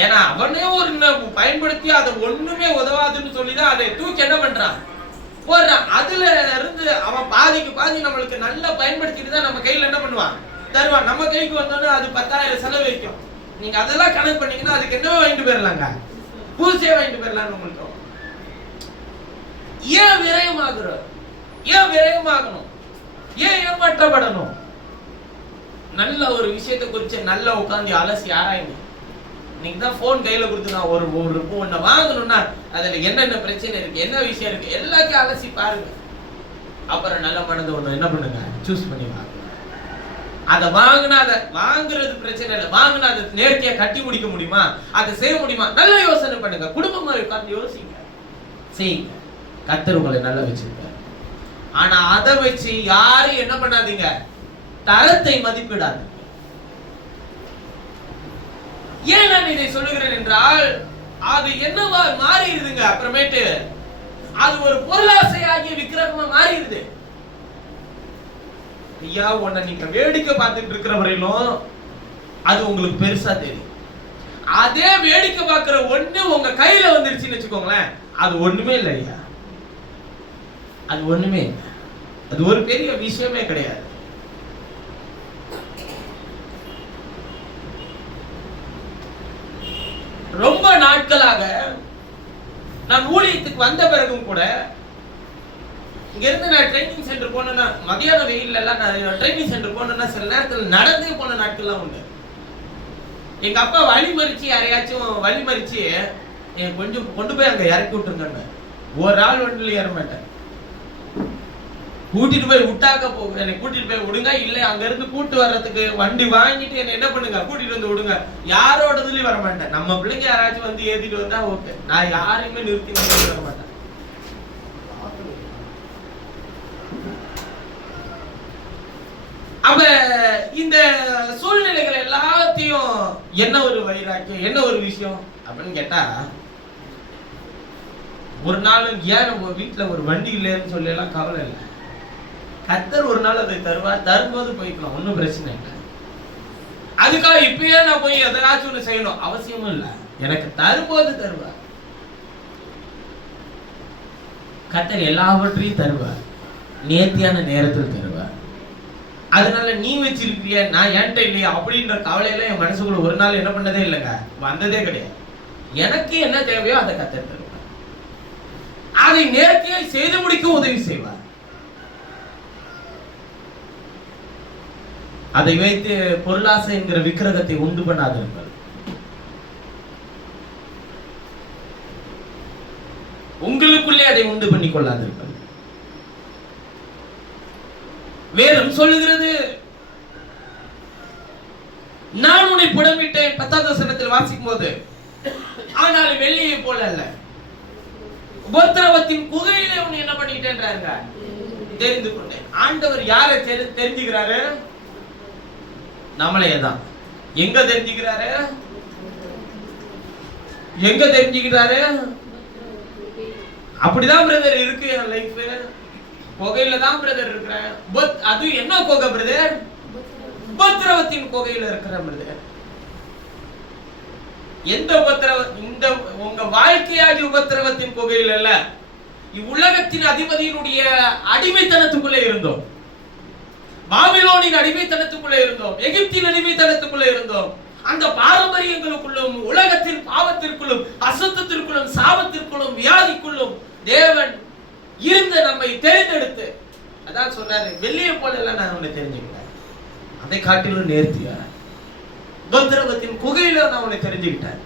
ஏன்னா அவனே ஒரு பயன்படுத்தி அதை ஒண்ணுமே உதவாதுன்னு சொல்லிதான் அதை தூக்கி என்ன பண்றான், போடுறான். அதுல இருந்து அவன் பாதிக்கு பாதி நம்மளுக்கு நல்லா பயன்படுத்திட்டு தான் நம்ம கையில என்ன பண்ணுவான், தருவான். நம்ம கைக்கு வந்தோன்னா அது 10,000 செலவு வைக்கும். நீங்க அதெல்லாம் கணக்கு பண்ணீங்கன்னா அதுக்கு என்ன வாங்கிட்டு போயிடலாங்க, பூசே வாங்கிட்டு போயிடலாம். உங்களுக்கு ஏன் விரயமாகிறோம், ஏன் விரயமாகணும், ஏன் ஏமாற்றப்படணும்? நல்ல ஒரு விஷயத்தை குறித்து நல்லா உட்கார்ந்து அலசி ஆராயுங்க. நீங்க தான் போன் கையில கொடுத்து நான் ஒரு ஒண்ணு வாங்கணும்னா அதுல என்னென்ன பிரச்சனை இருக்கு, என்ன விஷயம் இருக்கு எல்லாத்தையும் அலசி பாருங்க. அப்புறம் நல்ல மனது ஒண்ணு என்ன பண்ணுங்க, சூஸ் பண்ணி வாங்க. அதை வாங்கினா அதை வாங்குறது பிரச்சனை இல்லை, வாங்கினா அதை நேர்த்தியா கட்டி முடிக்க முடியுமா, அதை செய்ய முடியுமா, நல்ல யோசனை பண்ணுங்க. குடும்பமா உட்கார்ந்து யோசிங்க, செய்யுங்க. கர்த்தர் உங்களை நல்லா வச்சிருக்காரு. ஆனா அதை வச்சு யாரும் என்ன பண்ணாதீங்க, தரத்தை மதிப்பிடாதீங்க. ஏன் நான் இதை சொல்லுகிறேன் என்றால், அது என்னவா மாறிடுதுங்க, அப்புறமேட்டு அது ஒரு பொருளாசையாகிய விக்கிரகமா மாறிடுது. ஐயா உன்னை நீங்க வேடிக்கை பார்த்துட்டு இருக்கிற வரையிலும் அது உங்களுக்கு பெருசா தெரியும். அதே வேடிக்கை பார்க்கிற ஒண்ணு உங்க கையில வந்துருச்சுன்னு வச்சுக்கோங்களேன், அது ஒண்ணுமே இல்லை ஐயா, அது ஒண்ணுமே இல்லை, அது ஒரு பெரிய விஷயமே கிடையாது. ரொம்ப நாட்களாக நான் ஊழியத்துக்கு வந்த பிறகும் கூட இங்க இருந்து நான் ட்ரைனிங் சென்டர் போனேன்னா, மதியான வெயில்ல எல்லாம் நான் ட்ரைனிங் சென்டர் போனேன்னா சில நேரத்தில் நடந்தே போன நாட்கள்லாம் உண்டு. எங்க அப்பா வழிமறிச்சு யாரையாச்சும் வழிமறிச்சு கொஞ்சம் கொண்டு போய் அங்க இறக்கி விட்டுருங்க, ஒரு ஆள் வண்டியில் ஏற மாட்டேன், கூட்டிட்டு போய் விட்டாக்க போக என்னை கூட்டிட்டு போய் விடுங்க, இல்ல அங்க இருந்து கூட்டு வர்றதுக்கு வண்டி வாங்கிட்டு என்ன என்ன பண்ணுங்க கூட்டிட்டு வந்து விடுங்க, யாரோடதுலயும் வர மாட்டேன். நம்ம பிள்ளைங்க யாராச்சும் வந்து ஏத்திட்டு வந்தா ஓகே, நான் யாரையுமே நிறுத்தி வந்து வர மாட்டேன். அப்ப இந்த சூழ்நிலைகள் எல்லாத்தையும் என்ன ஒரு வைராக்கியம், என்ன ஒரு விஷயம் அப்படின்னு கேட்டா, ஒரு நாள் ஏன் நம்ம வீட்டுல ஒரு வண்டி இல்லைன்னு சொல்லி எல்லாம் கவலை இல்லை. கர்த்தர் ஒரு நாள் அதை தருவார், தரும்போது போய்க்கலாம், ஒன்றும் பிரச்சனை இல்லை. அதுக்காக இப்பயே நான் போய் எதனாச்சும் ஒன்று செய்யணும் அவசியமும் இல்லை, எனக்கு தரும்போது தருவார். கர்த்தர் எல்லாவற்றையும் தருவார், நேர்த்தியான நேரத்தில் தருவார். அதனால நீ வச்சிருக்கிய நான் என்கிட்ட இல்லையா அப்படின்ற கவலையில என் மனசுக்குள்ள ஒரு நாள் என்ன பண்ணதே இல்லைங்க, வந்ததே கிடையாது. எனக்கு என்ன தேவையோ அதை கர்த்தர் தருவார், அதை நேர்த்தியாய் செய்து முடிக்க உதவி செய்வார். அதை வைத்து பொருளாசை என்கிற விக்கிரகத்தை உண்டு பண்ணாதீர்கள். உங்களுக்குள்ளே அதை உண்டு பண்ணி கொள்ளாதீர்கள். வேதம் சொல்லுகிறது, நான் உன்னை புடமிட்டேன் 10வது வசனத்தில் வாசிக்கும் போது, ஆனால் வெள்ளியை போல அல்ல, உபத்திரவத்தின் குகையிலே உன்னை என்ன பண்ணிட்டேன்றாங்க, தெரிந்து கொண்டேன். ஆண்டவர் யாரை தெரிஞ்சுக்கிறாரு, நம்மளையே தான். எங்க தெரிஞ்சுக்கிறாரு, எங்க தெரிஞ்சுக்கிறாரு, அப்படிதான் பிரதர் இருக்கு என் லைஃப், குகையில தான் பிரதர் இருக்கிறேன். அது என்ன குகை பிரதர், உபத்திரவத்தின் குகையில இருக்கிற பிரதர். எந்த உபத்திரவம், இந்த உங்க வாழ்க்கையாகி உபத்திரவத்தின் குகையில் அல்ல, இவ்வுலகத்தின் அதிபதியினுடைய அடிமைத்தனத்துக்குள்ளே இருந்தோம், பாபிலோனின் அடிமைத்தனத்துக்குள்ளே இருந்தோம், எகிப்தின் அடிமைத்தனத்துக்குள்ளே இருந்தோம். அந்த பாரம்பரியங்களுக்குள்ளும் உலகத்தின் பாவத்திற்குள்ளும் அசுத்தத்திற்குள்ளும் சாபத்திற்குள்ளும் வியாதிக்குள்ளும் தேவன் இருந்த நம்மை தேர்ந்தெடுத்து, அதான் சொன்னாரு, வெள்ளியை போல எல்லாம் நான் உன்னை தெரிஞ்சுக்கிட்டேன், அதை காட்டிலும் நேர்த்தியா உபத்திரவத்தின் குகையில நான் உன்னை தெரிஞ்சுக்கிட்டேன்.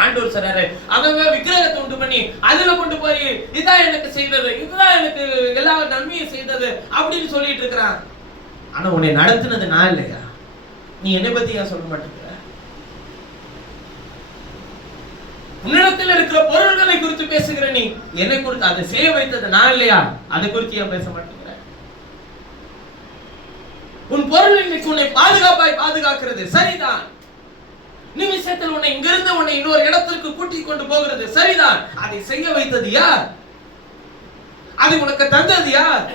ஆண்டவர் சொன்னாரு, அவங்க விக்கிரகத்தை உண்டு பண்ணி அதுல கொண்டு போய் இதான் எனக்கு செய்தது, இதுதான் எனக்கு எல்லா நன்மையும் செய்தது அப்படின்னு சொல்லிட்டு இருக்கிறான். ஆனா உன்னை நடத்தினது நான் இல்லையா, நீ என்னை பத்தி ஏன் சொல்ல மாட்டேங்கிற, உன்னிடத்தில் இருக்கிற பொருள்களை குறித்து பேசுகிற நீ, என்னை குறித்து அதை செய்ய வைத்தது நான் இல்லையா, அதை குறித்து ஏன் பேச மாட்டேங்கிற. உன் பொருள் இன்னைக்கு உன்னை பாதுகாப்பாய் பாதுகாக்கிறது சரிதான், நிமிஷத்தில் உன்னை இங்கிருந்து உன்னை இன்னொரு இடத்திற்கு கூட்டிக் கொண்டு போகிறது சரிதான், அதை செய்ய வைத்தது யார், அதை உனக்கு தந்தது யார்,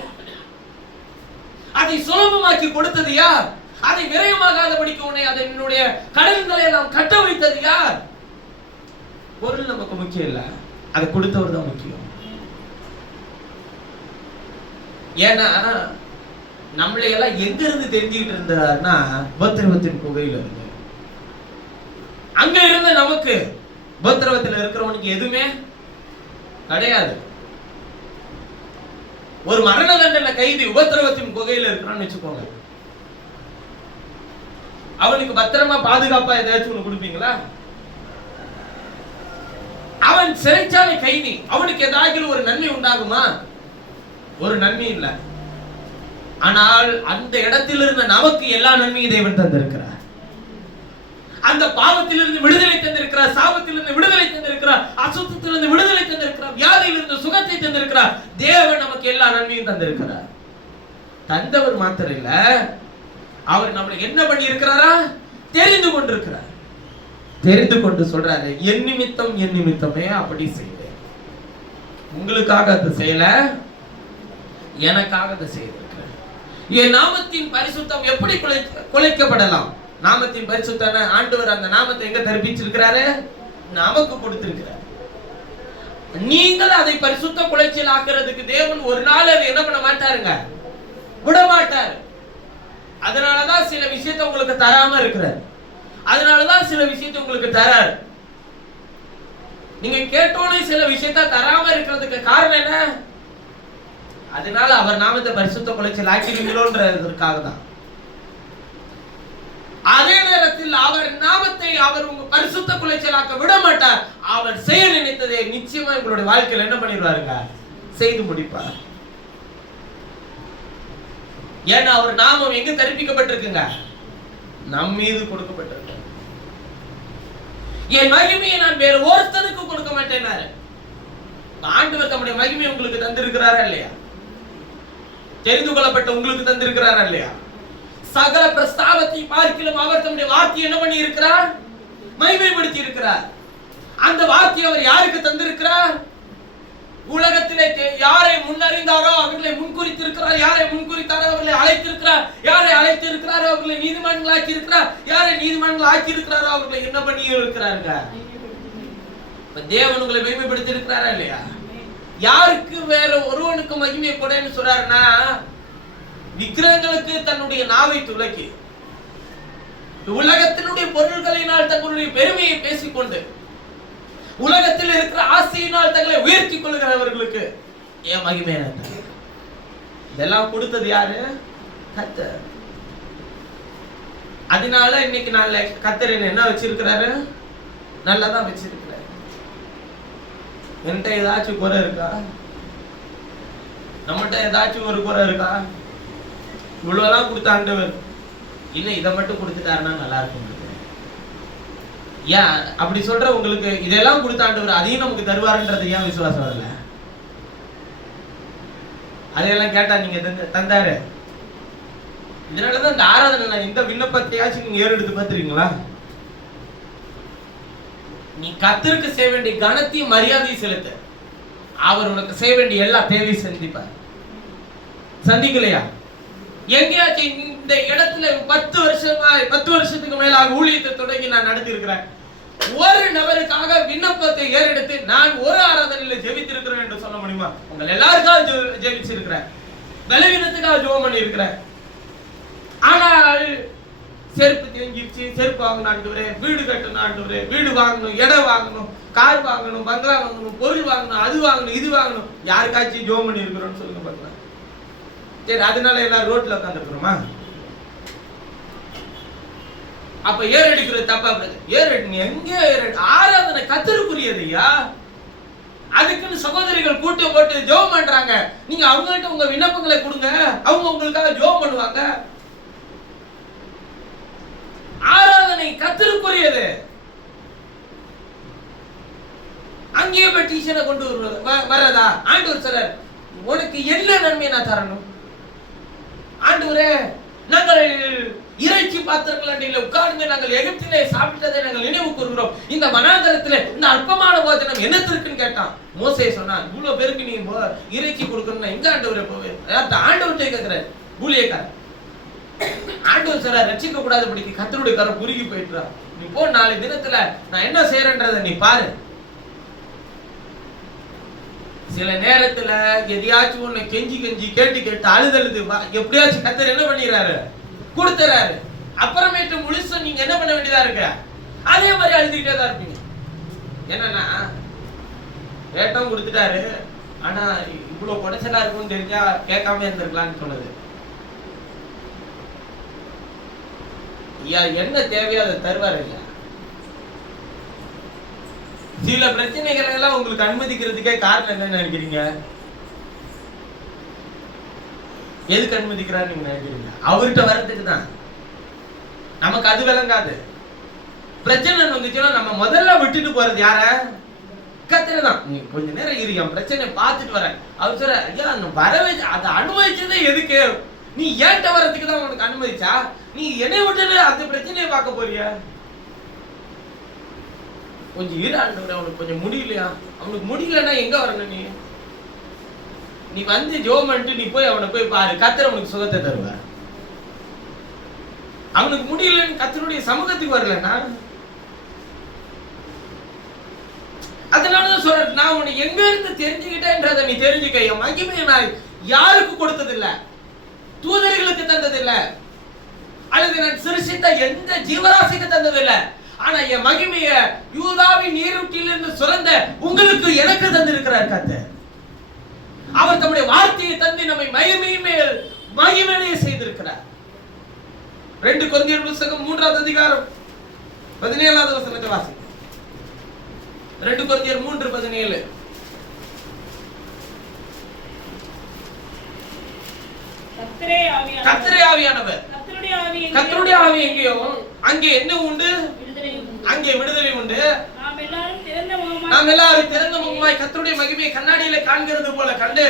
அதை சுலபமாக்கி கொடுத்தது யார், அதை விரயமாகாதபடிக்கு உன்னை அதை என்னுடைய கடன்களை நாம் கட்ட வைத்தது யார். பொருள் நமக்கு முக்கியம் இல்ல, அதை கொடுத்தவர் தான் முக்கியம். ஏன்னா நம்மளை எல்லாம் எங்க இருந்து தெரிஞ்சுக்கிட்டு இருந்தாருன்னா, உபத்திரவத்தின் குகையில இருந்து. அங்க இருந்த நமக்கு உபத்திரவத்தில் இருக்கிறவனுக்கு எதுவுமே கிடையாது. ஒரு மரண தண்டனை கைதி உபத்திரவத்தின் குகையில இருக்கிறான்னு வச்சுக்கோங்க, அவனுக்கு பத்திரமா பாதுகாப்பா ஏதாச்சும் ஒண்ணு கொடுப்பீங்களா? அவன் சிறைச்சாலை கைதி. அவனுக்கு ஏதாவது ஒரு நன்மை உண்டாகுமா? ஒரு நன்மை இல்லை. ஆனால் அந்த இடத்தில் இருந்த நமக்கு எல்லா நன்மையும் தேவன் தந்திருக்கிறார். அந்த பாவத்திலிருந்து விடுதலை தந்திருக்கிறார், சாபத்திலிருந்து விடுதலை தந்திருக்கிறார், அசுத்தத்திலிருந்து விடுதலை தந்திருக்கிறார், வியாதியிலிருந்து சுகத்தை தந்திருக்கிறார். தேவன் நமக்கு எல்லா நன்மையும் தந்திருக்கிறார். தந்தவர் மாத்திரம் இல்ல, அவர் நம்மளை என்ன பண்ணி இருக்கிறாரா? தெரிந்து கொண்டிருக்கிறார். தெரிந்து கொண்டு சொல்றாரு, என் நிமித்தமே அப்படி செய்தேன். உங்களுக்காக அது செய்யல, எனக்காக அதை செய்திருக்கிறார். என் நாமத்தின் பரிசுத்தம் எப்படி குலைக்கப்படலாம்? நாமத்தின் பரிசுத்தான ஆண்டவர் அந்த நாமத்தை எங்க தெரிவிச்சிருக்கிறாரு? நமக்கு கொடுத்திருக்கிறார். நீங்கள் அதை பரிசுத்த குலைச்சல் ஆக்குறதுக்கு தேவன் ஒரு நாள் அதை என்ன பண்ண மாட்டாருங்க, விட மாட்டார். அதனாலதான் சில விஷயத்தை உங்களுக்கு தராம இருக்கிறார். அதனாலதான் சில விஷயத்தை உங்களுக்கு தரார். நீங்க கேட்டோன்னு சில விஷயத்த தராம இருக்கிறதுக்கு காரணம் என்ன? அதனால அவர் நாமத்தை பரிசுத்த குலைச்சல் ஆக்கிறீங்களோன்றதற்காக தான். அதே நேரத்தில் அவர் நாமத்தை அவர் உங்க பரிசுத்த குலைச்சலாக்க விட மாட்டார். அவர் செய்ய நினைத்ததை நிச்சயமா உங்களுடைய வாழ்க்கையில் என்ன பண்ணிடுவாருங்க, செய்து முடிப்பார். ஏன்னா அவர் நாமம் எங்க தெரிவிக்கப்பட்டிருக்குங்க, நம் மீது கொடுக்கப்பட்டிருக்கு. என் மகிமையை நான் வேற ஒருத்தனுக்கு கொடுக்க மாட்டேனாரு. ஆண்டவர் தம்முடைய மகிமையை உங்களுக்கு தந்திருக்கிறாரா இல்லையா? தெரிந்து கொள்ளப்பட்ட உங்களுக்கு தந்திருக்கிறாரா இல்லையா? சகல பிரஸ்தாபத்தை பார்க்கிலும் அவர் தம்முடைய வார்த்தையை என்ன பண்ணி இருக்கிறார், மகிமைப்படுத்தி இருக்கிறார். அந்த வார்த்தையை அவர் யாருக்கு தந்திருக்கிறார்? உலகத்திலே யாரை முன்னறிந்தாரோ அவர்களை முன்குறித்திருக்கிறார். யாரை முன்குறித்தாரோ அவர்களை அழைத்திருக்கிறார். யாரை அழைத்திருக்கிறாரோ அவர்களை நீதிமான்களாக்கி இருக்கிறார். யாரை நீதிமான்கள் ஆக்கி இருக்கிறாரோ அவர்களை என்ன பண்ணி இருக்கிறாருங்க, தேவன் உங்களை மகிமைப்படுத்தி இருக்கிறாரா இல்லையா? யாருக்கு வேற ஒருவனுக்கு மகிமையை கொடைன்னு சொல்றாருன்னா, விக்கிரகங்களுக்கு தன்னுடைய நாவை துலக்கி உலகத்தினுடைய பொருள்களினால் தங்களுடைய பெருமையை பேசிக்கொண்டு உலகத்தில் இருக்கிற ஆசையினால் தங்களை உயர்த்தி கொள்கிறவர்களுக்கு ஏன் மகிமை? இதெல்லாம் கொடுத்தது யாரு? கர்த்தர். அதனால இன்னைக்கு நாள்ல கர்த்தர் என்ன வச்சிருக்கிறாரு? நல்லதான் வச்சிருக்கிறாரு. என்கிட்ட ஏதாச்சும் குறை இருக்கா? நம்மகிட்ட ஏதாச்சும் ஒரு குறை இருக்கா? இவ்வளவுதான் கொடுத்தாண்டவர், இன்னும் இதை மட்டும் கொடுத்துட்டாருன்னா நல்லா இருக்கும். ஏன் அப்படி சொல்ற? உங்களுக்கு இதெல்லாம் கொடுத்தாண்டவர் அதையும் நமக்கு தருவாருன்றது ஏன் விசுவாசம் வரல? அதையெல்லாம் கேட்டா நீங்க தந்தாரு. இதனாலதான் இந்த ஆராதனை, இந்த விண்ணப்பத்தையாச்சும் நீங்க ஏறெடுத்து பார்த்துருக்கீங்களா? நீ கர்த்தருக்கு செய்ய வேண்டிய கனத்தையும் மரியாதையும் செலுத்த, அவர் உனக்கு செய்ய வேண்டிய எல்லா தேவையும் சந்திப்பார். சந்திக்கலையா? எங்கேயாச்சும் இந்த இடத்துல 10 வருஷத்துக்கு மேலாக ஊழியத்தை தொடங்கி நான் நடத்தி இருக்கிறேன். ஒரு நபருக்காக விண்ணப்பத்தை ஏறெடுத்து நான் ஒரு ஆராதனையில ஜெபித்திருக்கிறேன் என்று சொல்ல முடியுமா? உங்கள் எல்லாருக்காக ஜெபிச்சிருக்கிறேன், பலவீனத்துக்காக ஜெபம் பண்ணி இருக்கிறேன். ஆனால் செருப்பு தேங்கிருச்சு, செருப்பு வாங்கினாண்டவரே, வீடு கட்டணாண்டவரே, வீடு வாங்கணும், இடம் வாங்கணும், கார் வாங்கணும், பங்களா வாங்கணும், பொருள் வாங்கணும், அது வாங்கணும், இது வாங்கணும். யாருக்காச்சும் ஜெபம் பண்ணி இருக்கிறோம்னு சொல்லுங்க பார்க்கலாம். சரி, அதனால எல்லாரும் ரோட்ல உட்காந்துருக்கிறோமா? அப்ப ஏறெடுக்கிறது தப்பா? ஏறெடுங்க, எங்க ஏறெடு? ஆராதனை கர்த்தருக்குரியதையா. அதுக்குன்னு சகோதரிகள் கூட்டம் போட்டு ஜெபம் பண்றாங்க. நீங்க அவங்கள்ட்ட உங்க விண்ணப்பங்களை கொடுங்க, அவங்க உங்களுக்காக ஜெபம் பண்ணுவாங்க. ஆராதனை கர்த்தருக்குரியது. அங்கேயே போய் டீச்சரை கொண்டு வர்றதா? ஆண்டவர் சொல்றார், உனக்கு என்ன நன்மை நான் தரணும்? ஆண்டவரே, நாங்கள் இறைச்சி பாத்திரங்கள் உட்கார்ந்து நாங்கள் எகிப்திலே சாப்பிட்டதை நாங்கள் நினைவு கூறுகிறோம். இந்த வனாந்தரத்திலே இந்த அற்பமான போஜனம் என்னத்திற்குன்னு கேட்டான். மோசே சொன்னான், இவ்வளவு பேருக்கு நீ இறைச்சி கொடுக்கணும்னா எங்க ஆண்டவரே போவேன்? ஆண்டவர்கிட்ட கேட்கிறார் ஊழியக்காரர். ஆண்டவர் சொல்றார், ரட்சிக்க கூடாது படிக்க கர்த்தருடைய கரம் குறுகி போயிட்டுறா. நீ போ, நாளை தினத்துல நான் என்ன செய்யறேன்றதை நீ பாரு. சில நேரத்துல எதையாச்சும் ஒண்ணு கெஞ்சி கெஞ்சி கேட்டு அழுதழுது எப்படியாச்சும் கர்த்தர் என்ன பண்ணிடுறாரு, கொடுத்துறாரு. அப்புறமேட்டு முழுசா நீங்க என்ன பண்ண வேண்டியதா இருக்கு? அதே மாதிரி அழுதுகிட்டே தான் இருப்பீங்க. என்னன்னா ரேட்டம் கொடுத்துட்டாரு, ஆனா இவ்வளவு குடைச்சலா இருக்கும்னு தெரிஞ்சா கேட்காம இருந்திருக்கலாம்னு சொன்னது. என்ன தேவையோ அதை தருவாரு இல்ல. சில பிரச்சனைகளை எல்லாம் உங்களுக்கு அனுமதிக்கிறதுக்கே காரணம் என்னன்னு நினைக்கிறீங்க? எதுக்கு அனுமதிக்கிறாரு நீங்க நினைக்கிறீங்க? அவர்கிட்ட வர்றதுக்கு தான். நமக்கு அது விளங்காது. பிரச்சனை வந்துச்சுன்னா நம்ம முதல்ல விட்டுட்டு போறது யார? கர்த்தரை தான். நீ கொஞ்ச நேரம் இரு, என் பிரச்சனை பார்த்துட்டு வரேன். அவர் சொல்ற, ஐயா வரவே அதை அனுமதிச்சதே எதுக்கு? நீ ஏன்ட்ட வர்றதுக்கு தான் உனக்கு அனுமதிச்சா? நீ என்னை விட்டுட்டு அந்த பிரச்சனையை பார்க்க போறியா? கொஞ்சம் இரு ஆண்டவரே, அவனுக்கு கொஞ்சம் முடியலையா? அவனுக்கு முடியலன்னா எங்க வரணும்? நீ வந்து ஜெபம் பண்ணிட்டு நீ போய் அவனை போய் பாரு, கர்த்தர் அவனுக்கு சுகத்தை தருவார். அவனுக்கு முடியலன்னு கர்த்தருடைய சமூகத்துக்கு வரலன்னா, அதனாலதான் சொல்றேன், நான் உன்னை எங்க இருந்து தெரிஞ்சுக்கிட்டேன்றதை நீ தெரிஞ்சுக்க. என் மகிமையை நான் யாருக்கு கொடுத்ததில்லை, தூதர்களுக்கு தந்ததில்லை, அல்லது நான் சிருஷ்டித்த எந்த ஜீவராசிக்கு தந்ததில்லை. ஆனா என் மகிமைய யூதாவின் நீரூற்றிலிருந்து சுரந்த உங்களுக்கு எனக்கு தந்திருக்கிறார் கர்த்தர். அவர் தம்முடைய வார்த்தையை தந்து நம்மை மகிமையின் மேல் மகிமையை செய்திருக்கிறார். 2 கொரிந்தியர் புத்தகம் 3ஆம் அதிகாரம் 17ஆவது வசனத்தை வாசி. 2 கொரிந்தியர் 3:17. கர்த்தரே ஆவியானவர். கர்த்தருடைய ஆவி எங்கேயோ அங்கே என்ன உண்டு? அங்கே விடுதலை உண்டு. நாம் எல்லாரும் திறந்த முகமாய் கர்த்தருடைய மகிமையை கண்ணாடியில காண்கிறது போல கண்டு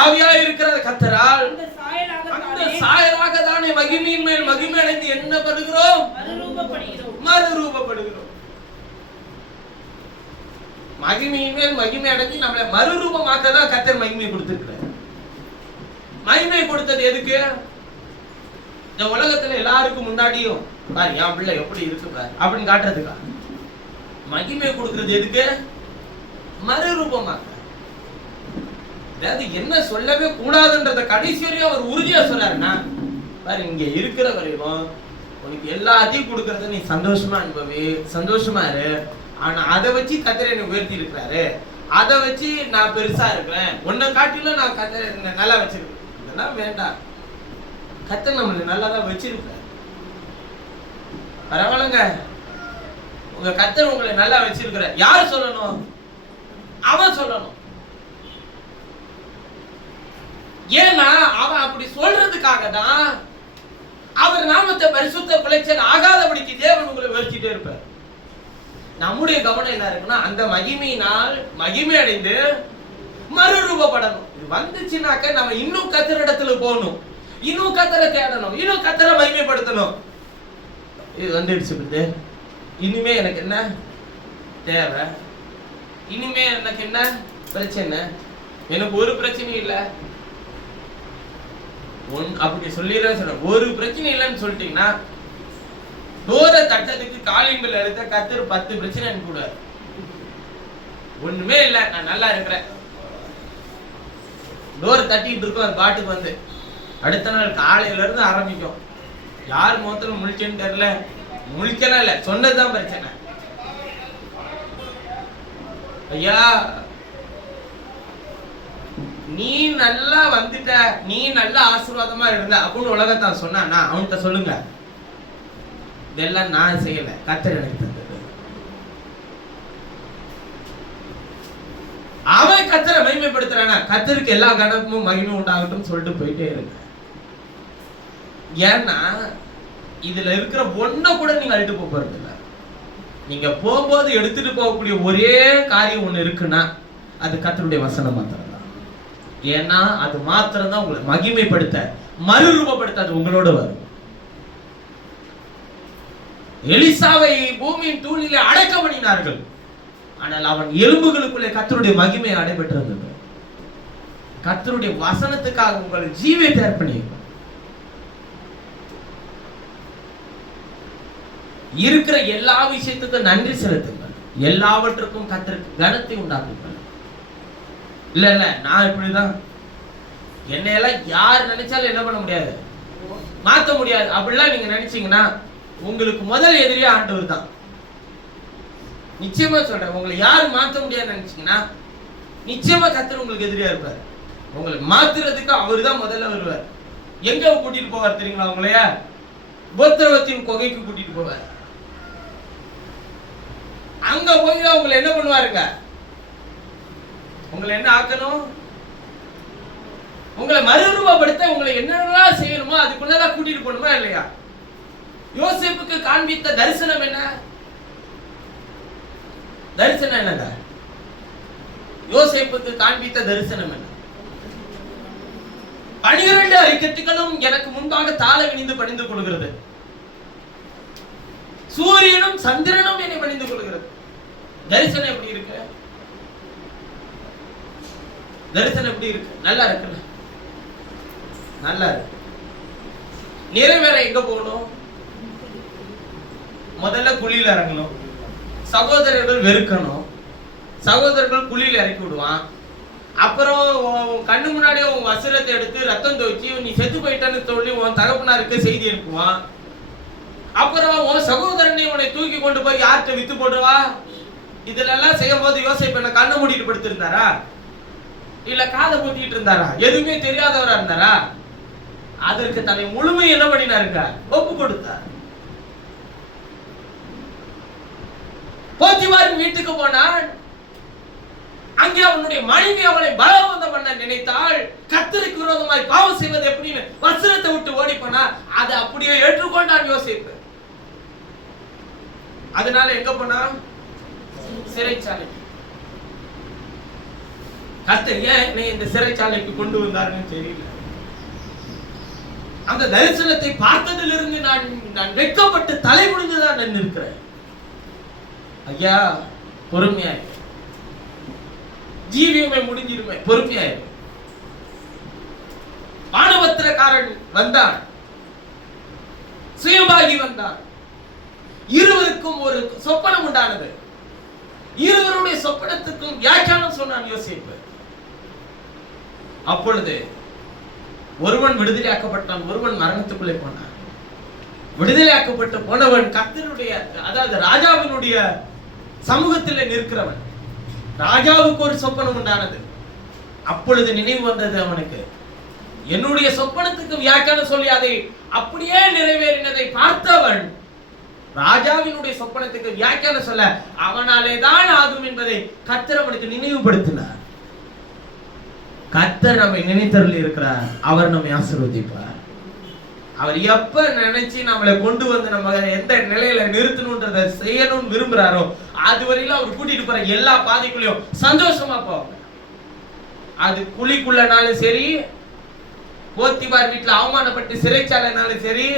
ஆவியாய் இருக்கிற கர்த்தரால் அந்த சாயலாக தானே மகிமையின் மேல் மகிமை அடைந்து என்ன பண்ணுகிறோம்? மறுரூபப்படுகிறோம். மகிமையின் மேல் மகிமை அடைஞ்சு நம்மளை மறுரூபமாக்க தான் கர்த்தர் மகிமை கொடுத்திருக்கிறார். மகிமை கொடுத்தது எதுக்கு? இந்த உலகத்துல எல்லாருக்கும் முன்னாடியும் பாரு என் பிள்ளை எப்படி இருக்கு பாரு அப்படின்னு காட்டுறதுக்கா? மகிமை கொடுக்கிறது எதுக்கு? மறுரூபமாக்க. அதாவது என்ன சொல்லவே கூடாதுன்றத கடைசி வரையும் அவர் உறுதியா சொல்றாருன்னா, பாரு இங்க இருக்கிற வரையும் உனக்கு எல்லாத்தையும் கொடுக்கறத நீ சந்தோஷமா அனுபவி, சந்தோஷமா இரு. ஆனா அதை வச்சு கர்த்தர் என்னை உயர்த்தி இருக்கிறாரு, அதை வச்சு நான் பெருசா இருக்கிறேன், உன்னை காட்டிலும் நான் கர்த்தர் நல்லா வச்சிருக்கேன், இதெல்லாம் வேண்டாம். கர்த்தர் நம்மளை நல்லா தான் வச்சிருக்கிறார். பரவாயில்லைங்க, உங்க கர்த்தர் உங்களை நல்லா வச்சிருக்கிற. யார் சொல்லணும்? அவன் சொல்லணும். ஏன்னா அவன் அப்படி சொல்றதுக்காக தான் அவர் நாமத்தை பரிசுத்த குலைச்சல் ஆகாதபடிக்கு தேவன் உங்களை உயர்த்திட்டே இருப்பார். நம்முடைய கவனம் என்ன இருக்குன்னா, அந்த மகிமையினால் மகிமை அடைந்து மறுரூபப்படணும். இது வந்துச்சுனாக்க நம்ம இன்னும் கர்த்தர் இடத்துல போகணும், இன்னும் கர்த்தரை தேடணும், இன்னும் கர்த்தரை மகிமைப்படுத்தணும். இது வந்துடுச்சு. இனிமே எனக்கு என்ன தேவை? இனிமே எனக்கு என்ன பிரச்சனை? எனக்கு ஒரு பிரச்சனையும் இல்லை. அப்படி சொல்லிடுற ஒரு பிரச்சனை இல்லைன்னு சொல்லிட்டீங்கன்னா, டோர தட்டத்துக்கு காலிங் பெல் எடுத்த கர்த்தர் 10 பிரச்சனை அனுப்பிடுவார். ஒண்ணுமே இல்லை, நான் நல்லா இருக்கிறேன். டோர் தட்டிட்டு இருக்கோம், அது பாட்டுக்கு வந்து அடுத்த நாள் காலையில இருந்து ஆரம்பிக்கும். யார் முகத்துல முழிச்சேன்னு தெரியல, முழிக்கலாம் இல்ல, சொன்னதுதான் பிரச்சனை. ஐயா நீ நல்லா வந்துட்ட, நீ நல்ல ஆசீர்வாதமா இருந்த அப்படின்னு உலகத்தான் சொன்னா அவன்கிட்ட சொல்லுங்க, இதெல்லாம் நான் செய்யல, கர்த்தர் எனக்கு தந்தது. அவன் கர்த்தரை மகிமைப்படுத்துறானா, கர்த்தருக்கு எல்லா கணக்கும் மகிமை உண்டாகட்டும் சொல்லிட்டு போயிட்டே இருக்கு. ஏன்னா இதுல இருக்கிற ஒண்ண கூட நீங்க அழிட்டு போறது இல்ல. நீங்க போகும்போது எடுத்துட்டு போகக்கூடிய ஒரே காரியம் ஒண்ணு இருக்குன்னா அது கர்த்தருடைய வசனம் மாத்திரம் தான். ஏன்னா அது மாத்திரம் தான் உங்களை மகிமைப்படுத்த, மறுரூபப்படுத்த அது உங்களோட வரும். எலிசாவை பூமியின் தூளிலே அடக்கம் பண்ணினார்கள், ஆனால் அவன் எலும்புகளுக்குள்ளே கர்த்தருடைய மகிமையை அடைபெற்றிருந்தது. கர்த்தருடைய வசனத்துக்காக உங்கள் ஜீவியத்தை அர்ப்பணியுங்கள். இருக்கிற எல்லா விஷயத்துக்கும் நன்றி செலுத்துங்கள், எல்லாவற்றுக்கும் கர்த்தருக்கு கனத்தை உண்டாக்குங்கள். இல்ல இல்ல நான் இப்படிதான், என்னையெல்லாம் யார் நினைச்சாலும் என்ன பண்ண முடியாது, மாத்த முடியாது அப்படிலாம் நீங்க நினைச்சீங்கன்னா உங்களுக்கு முதல் எதிரியா ஆண்டவர் தான். நிச்சயமா சொல்றேன், உங்களை யாரும் மாத்த முடியாது நினைச்சீங்கன்னா நிச்சயமா கர்த்தர் உங்களுக்கு எதிரியா இருப்பார். உங்களை மாத்துறதுக்கு அவர் தான் முதல்ல வருவார். எங்க கூட்டிட்டு போவார் தெரியுங்களா? உங்களைய உபத்திரவத்தின் குகைக்கு கூட்டிட்டு போவார். அங்க போய் உங்களை என்ன பண்ணுவாருங்க? உங்களை என்ன ஆக்கணும்? உங்களை மறுரூபப்படுத்த உங்களை என்னென்னலாம் செய்யணுமோ அதுக்குள்ளதான் கூட்டிட்டு போகணுமா இல்லையா? யோசேப்புக்கு காண்பித்த தரிசனம் என்ன? தரிசனம் என்னங்க? யோசேப்புக்கு காண்பித்த தரிசனம் என்ன? 12 அறிக்கட்டுகளும் எனக்கு முன்பாக தாழ விணிந்து பணிந்து கொள்கிறது. சூரியனும் சந்திரனும் என்னை பணிந்து கொள்கிறது. தரிசனம் எப்படி இருக்கு? தரிசனம் எப்படி இருக்கு? நல்லா இருக்குல்ல? நல்லா இருக்கு. நிறைவேற எங்க போகணும்? முதல்ல குழியில இறங்கணும். சகோதரர்கள் வெறுக்கணும். சகோதரர்கள் குழியில இறக்கி விடுவான். அப்புறம் கண்ணு முன்னாடியே உன் வஸ்திரத்தை எடுத்து ரத்தம் துவைச்சி நீ செத்து போயிட்டான்னு சொல்லி உன் தகப்பனாருக்கு செய்தி அனுப்புவான். அப்புறம் உன் சகோதரனை உன்னை தூக்கி கொண்டு போய் யார்கிட்ட வித்து போடுவா? இதுல எல்லாம் செய்யும் போது யோசேப்பு என்ன கண்ணை மூடிட்டு படுத்திருந்தாரா? இல்ல காதை பொத்திட்டு இருந்தாரா? எதுவுமே தெரியாதவரா இருந்தாரா? அதற்கு தன்னை முழுமை என்ன பண்ணினாருங்க? ஒப்பு கொடுத்தார். போத்திபாரின் வீட்டுக்கு போனான். அங்கே அவனுடைய மனைவி அவனை பலவந்தம் பண்ண நினைத்தாள். கர்த்தருக்கு விரோதமாய் பாவம் செய்வது எப்படின்னு வஸ்திரத்தை விட்டு ஓடி போனா அதை அப்படியே ஏற்றுக்கொண்டான் யோசேப்பு. அதனால எங்க போனா? சிறைச்சாலை. கர்த்தர் ஏன் என்னை இந்த சிறைச்சாலைக்கு கொண்டு வந்தாருன்னு தெரியல. அந்த தரிசனத்தை பார்த்ததிலிருந்து நான் வெட்கப்பட்டு தலை குனிந்துதான் நான் இருக்கிறேன். ஐயா பொறுமையா ஜீவியமே முடிஞ்சிருமே, பொறுமையாயிரு. பானபத்திரக்காரன் வந்தான், சுயபாகி வந்தான். இருவருக்கும் ஒரு சொப்பனம் உண்டானது. இருவருடைய சொப்பனத்துக்கும் வியாக்கியானம் சொன்னான் யோசேப்பு. அப்பொழுது ஒருவன் விடுதலையாக்கப்பட்டான், ஒருவன் மரணத்துக்குள்ளே போனான். விடுதலையாக்கப்பட்டு போனவன் கர்த்தருடைய, அதாவது ராஜாவினுடைய சமூகத்தில் நிற்கிறவன். ராஜாவுக்கு ஒரு சொப்பனம் உண்டானது. அப்பொழுது நினைவு வந்தது அவனுக்கு, என்னுடைய சொப்பனத்துக்கு வியாக்கியானம் சொல்லி அதை அப்படியே நிறைவேறினதை பார்த்தவன் ராஜாவினுடைய சொப்பனத்துக்கு வியாக்கியானம் சொல்ல அவனாலே தான் ஆகும் என்பதை கர்த்தர் அவனுக்கு நினைவுபடுத்தினார். கர்த்தர் நம்மை நினைத்தருளி இருக்கிறார். அவர் நம்மை ஆசீர்வதிப்பார். அவர் எப்ப நினைச்சு நம்மளை கொண்டு வந்து நம்ம எந்த நிலையில நிறுத்தணும்ன்றத செய்யணும்னு விரும்புறாரோ அதுவரையிலும் அவர் கூட்டிட்டு போற எல்லா பாதைக்குள்ளயும் சந்தோஷமா போவாங்க. அது குழிக்குள்ளனாலும் சரி, போத்திபார் வீட்டுல அவமானப்பட்டு சிறைச்சாலைனாலும் சரி,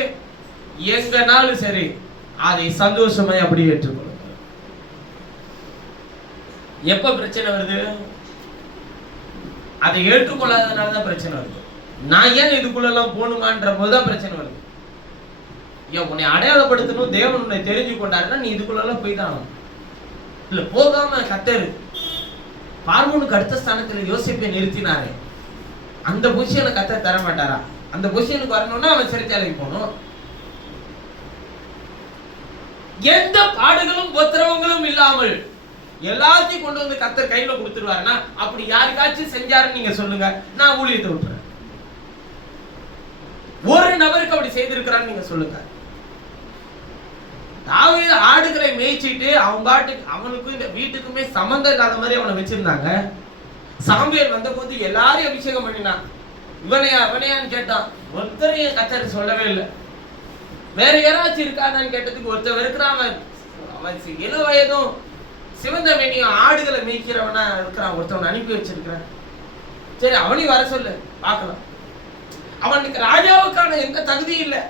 எங்கனாலும் சரி, அதை சந்தோஷமா அப்படியே ஏற்றுக்கொள்ளுங்க. எப்ப பிரச்சனை வருது? அதை ஏற்றுக்கொள்ளாதனாலதான் பிரச்சனை வருது. நான் ஏன் இதுக்குள்ளெல்லாம் போகணுமான்ற போதுதான் பிரச்சனை வருது. ஏன் உன்னை அடையாளப்படுத்தணும், தேவன் உன்னை தெரிஞ்சு கொண்டாருன்னா நீ இதுக்குள்ளெல்லாம் போய்தான். இல்ல போகாம கர்த்தர் பார்வோனுக்கு அடுத்த ஸ்தானத்துல யோசேப்பை நிறுத்தினாரே, அந்த பொசிஷனை கர்த்தர் தர மாட்டாரா? அந்த பொசிஷனுக்கு வரணும்னா அவன் சிறைச்சாலைக்கு போகணும். எந்த பாடுகளும் உபத்திரவங்களும் இல்லாமல் எல்லாத்தையும் கொண்டு வந்து கர்த்தர் கையில கொடுத்துருவாருன்னா அப்படி யாருக்காச்சும் செஞ்சாருன்னு நீங்க சொல்லுங்க, நான் ஊழியத்தை விட்டுறேன். ஒரு நபருக்கு அப்படி செய்திருக்கிறான்னு நீங்க சொல்லுங்க. தாவீது ஆடுகளை மேய்ச்சிட்டு அவன் பாட்டுக்கு, அவனுக்கும் இந்த வீட்டுக்குமே சம்பந்தம் இல்லாத மாதிரி அவனை வச்சிருந்தாங்க. சாமுவேல் வந்த போது எல்லாரையும் அபிஷேகம் பண்ணினான். இவனையா இவனையான்னு கேட்டான். ஒருத்தரையும் கர்த்தர் சொல்லவே இல்லை. வேற யாராச்சும் இருக்காதான்னு கேட்டதுக்கு ஒருத்தர் இருக்கிறான். அவன் இள வயதும் சிவந்த வேணியும் ஆடுகளை மேய்க்கிறவனா இருக்கிறான். ஒருத்தவன் அனுப்பி வச்சிருக்கிறான். சரி அவனையும் வர சொல்லு பார்க்கலாம். அவனுக்கு ராஜாவுக்கான எந்த தகுதியும் இல்லை.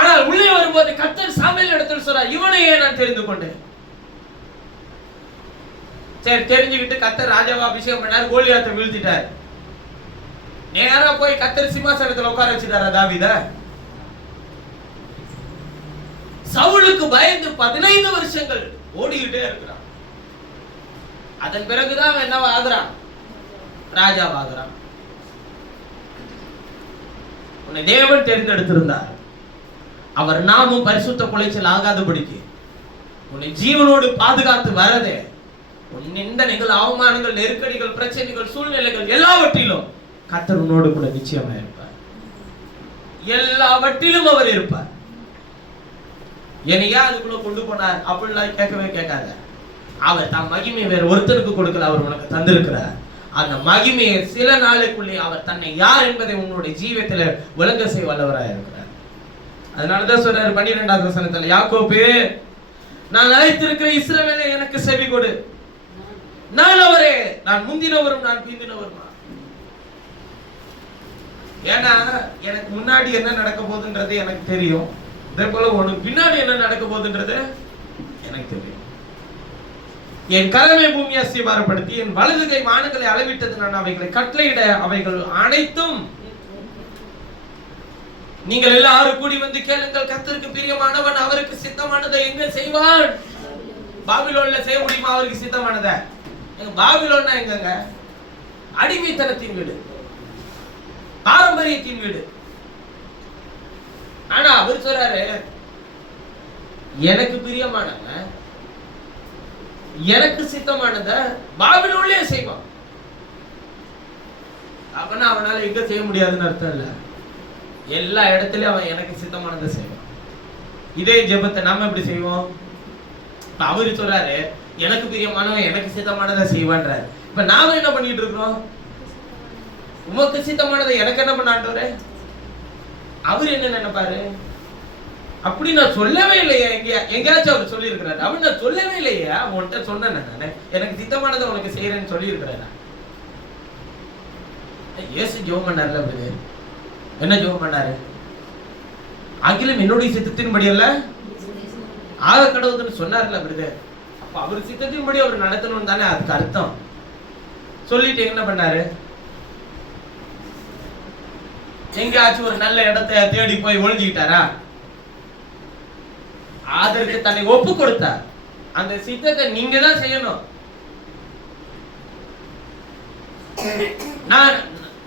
ஆனால் உள்ளே வரும்போது கர்த்தர் சாமுவேல் இடத்துல சொல்றார், இவனையே நான் தெரிந்து கொண்டேன். சரி தெரிஞ்சுக்கிட்டு கர்த்தர் ராஜாவை அபிஷேகம் பண்ணார், கோலியாத்தை வீழ்த்திட்டார். நேரா போய் கர்த்தர் சிம்மாசனத்துல உட்கார வச்சுட்டாரா தாவீத? சவுலுக்கு பயந்து 15 வருஷங்கள் ஓடிக்கிட்டே இருக்கிறான். அதன் பிறகுதான் அவன் என்னவா ஆகுறான்? ராஜாவாகிறான். உன்னை தேவன் தேர்ந்தெடுத்திருந்தார். அவர் நாமும் பரிசுத்த குலைச்சல் ஆகாதபடிக்கு உன்னை ஜீவனோடு பாதுகாத்து வரதே. உன் நிந்தனைகள், அவமானங்கள், நெருக்கடிகள், பிரச்சனைகள், சூழ்நிலைகள் எல்லாவற்றிலும் கர்த்தர் உன்னோடு கூட நிச்சயமா இருப்பார். எல்லாவற்றிலும் அவர் இருப்பார். என்னையா அதுக்குள்ள கொண்டு போனார் அப்படிலாம் கேட்கவே கேட்காத. அவர் தம் மகிமையை வேற ஒருத்தருக்கு கொடுக்கல, அவர் உனக்கு தந்திருக்கிறார். அந்த மகிமையை சில நாளுக்குள்ளே அவர் தன்னை யார் என்பதை உன்னுடைய ஜீவியத்துல விளங்க செய்ய வல்லவராக இருக்கிறார். அதனாலதான் சொல்றாரு 12வது வசனத்துல, யாக்கோபு நான் அழைத்திருக்கிற இஸ்ரவேலே எனக்கு செவி கொடு, நான் அவரே, நான் முந்தினவரும் நான் பிந்தினவரும். ஏன்னா எனக்கு முன்னாடி என்ன நடக்க போகுதுன்றது எனக்கு தெரியும், இதே போல உனக்கு பின்னாடி என்ன நடக்க போகுதுன்றது எனக்கு தெரியும். என் கரமே பூமியை அஸ்திபாரப்படுத்தி என் வலது கை வானங்களை அளவிட்டது, நான் அவைகளை கட்டளையிட அவைகள் அனைத்தும். நீங்கள் எல்லாரும் கூடி வந்து கேளுங்கள், கர்த்தருக்கு பிரியமானவன் அவருக்கு சித்தமானதை எங்க செய்வான்? பாபிலோன்ல செய்ய முடியுமா அவருக்கு சித்தமானதை? பாபிலோன்னா எங்கங்க? அடிமைத்தனத்தின் வீடு, பாரம்பரியத்தின் வீடு. ஆனா அவர் சொல்றாரு, எனக்கு பிரியமானவன் எனக்கு சித்தமானத பாபிலோன்லயே செய்வான். அப்பனா அவனால எங்க செய்ய முடியாதுன்னு அர்த்தம் இல்ல, எல்லா இடத்துலயும் அவன் எனக்கு சித்தமானதை செய்வான். இதே ஜெபத்தை நாம எப்படி செய்வோம்? அவரு சொல்றாரு எனக்கு பிரியமானவன் எனக்கு சித்தமானதை செய்வான்றாரு. இப்ப நாம என்ன பண்ணிட்டு இருக்கிறோம்? உமக்கு சித்தமானதை எனக்கு என்ன பண்ணாண்டவரே? அவரு என்ன நினைப்பாரு? அப்படி நான் சொல்லவே இல்லையே, எங்கேயாச்சும் அவர் சொல்லி இருக்கிறாரு. அவன் நான் சொல்லவே இல்லையே, அவன்கிட்ட சொன்னேன் நானு எனக்கு சித்தமானதை உனக்கு செய்யறேன்னு சொல்லி இருக்கிறாரா? இயேசு ஜெபம் பண்ணார்ல, அப்படி என்ன ஜெபம் பண்ணாரு? அகிலம் என்னுடைய சித்தத்தின்படி அல்ல ஆக கடவுள்னு சொன்னார்ல பிரதர். அப்ப அவர் சித்தத்தின்படி அவர் நடத்தணும் தானே அதுக்கு அர்த்தம். சொல்லிட்டு என்ன பண்ணாரு? எங்கேயாச்சும் ஒரு நல்ல இடத்தை தேடி போய் ஒழிஞ்சுக்கிட்டாரா? அதற்கு தன்னை ஒப்பு கொடுத்தார். அந்த சித்தத்தை நீங்க தான் செய்யணும்.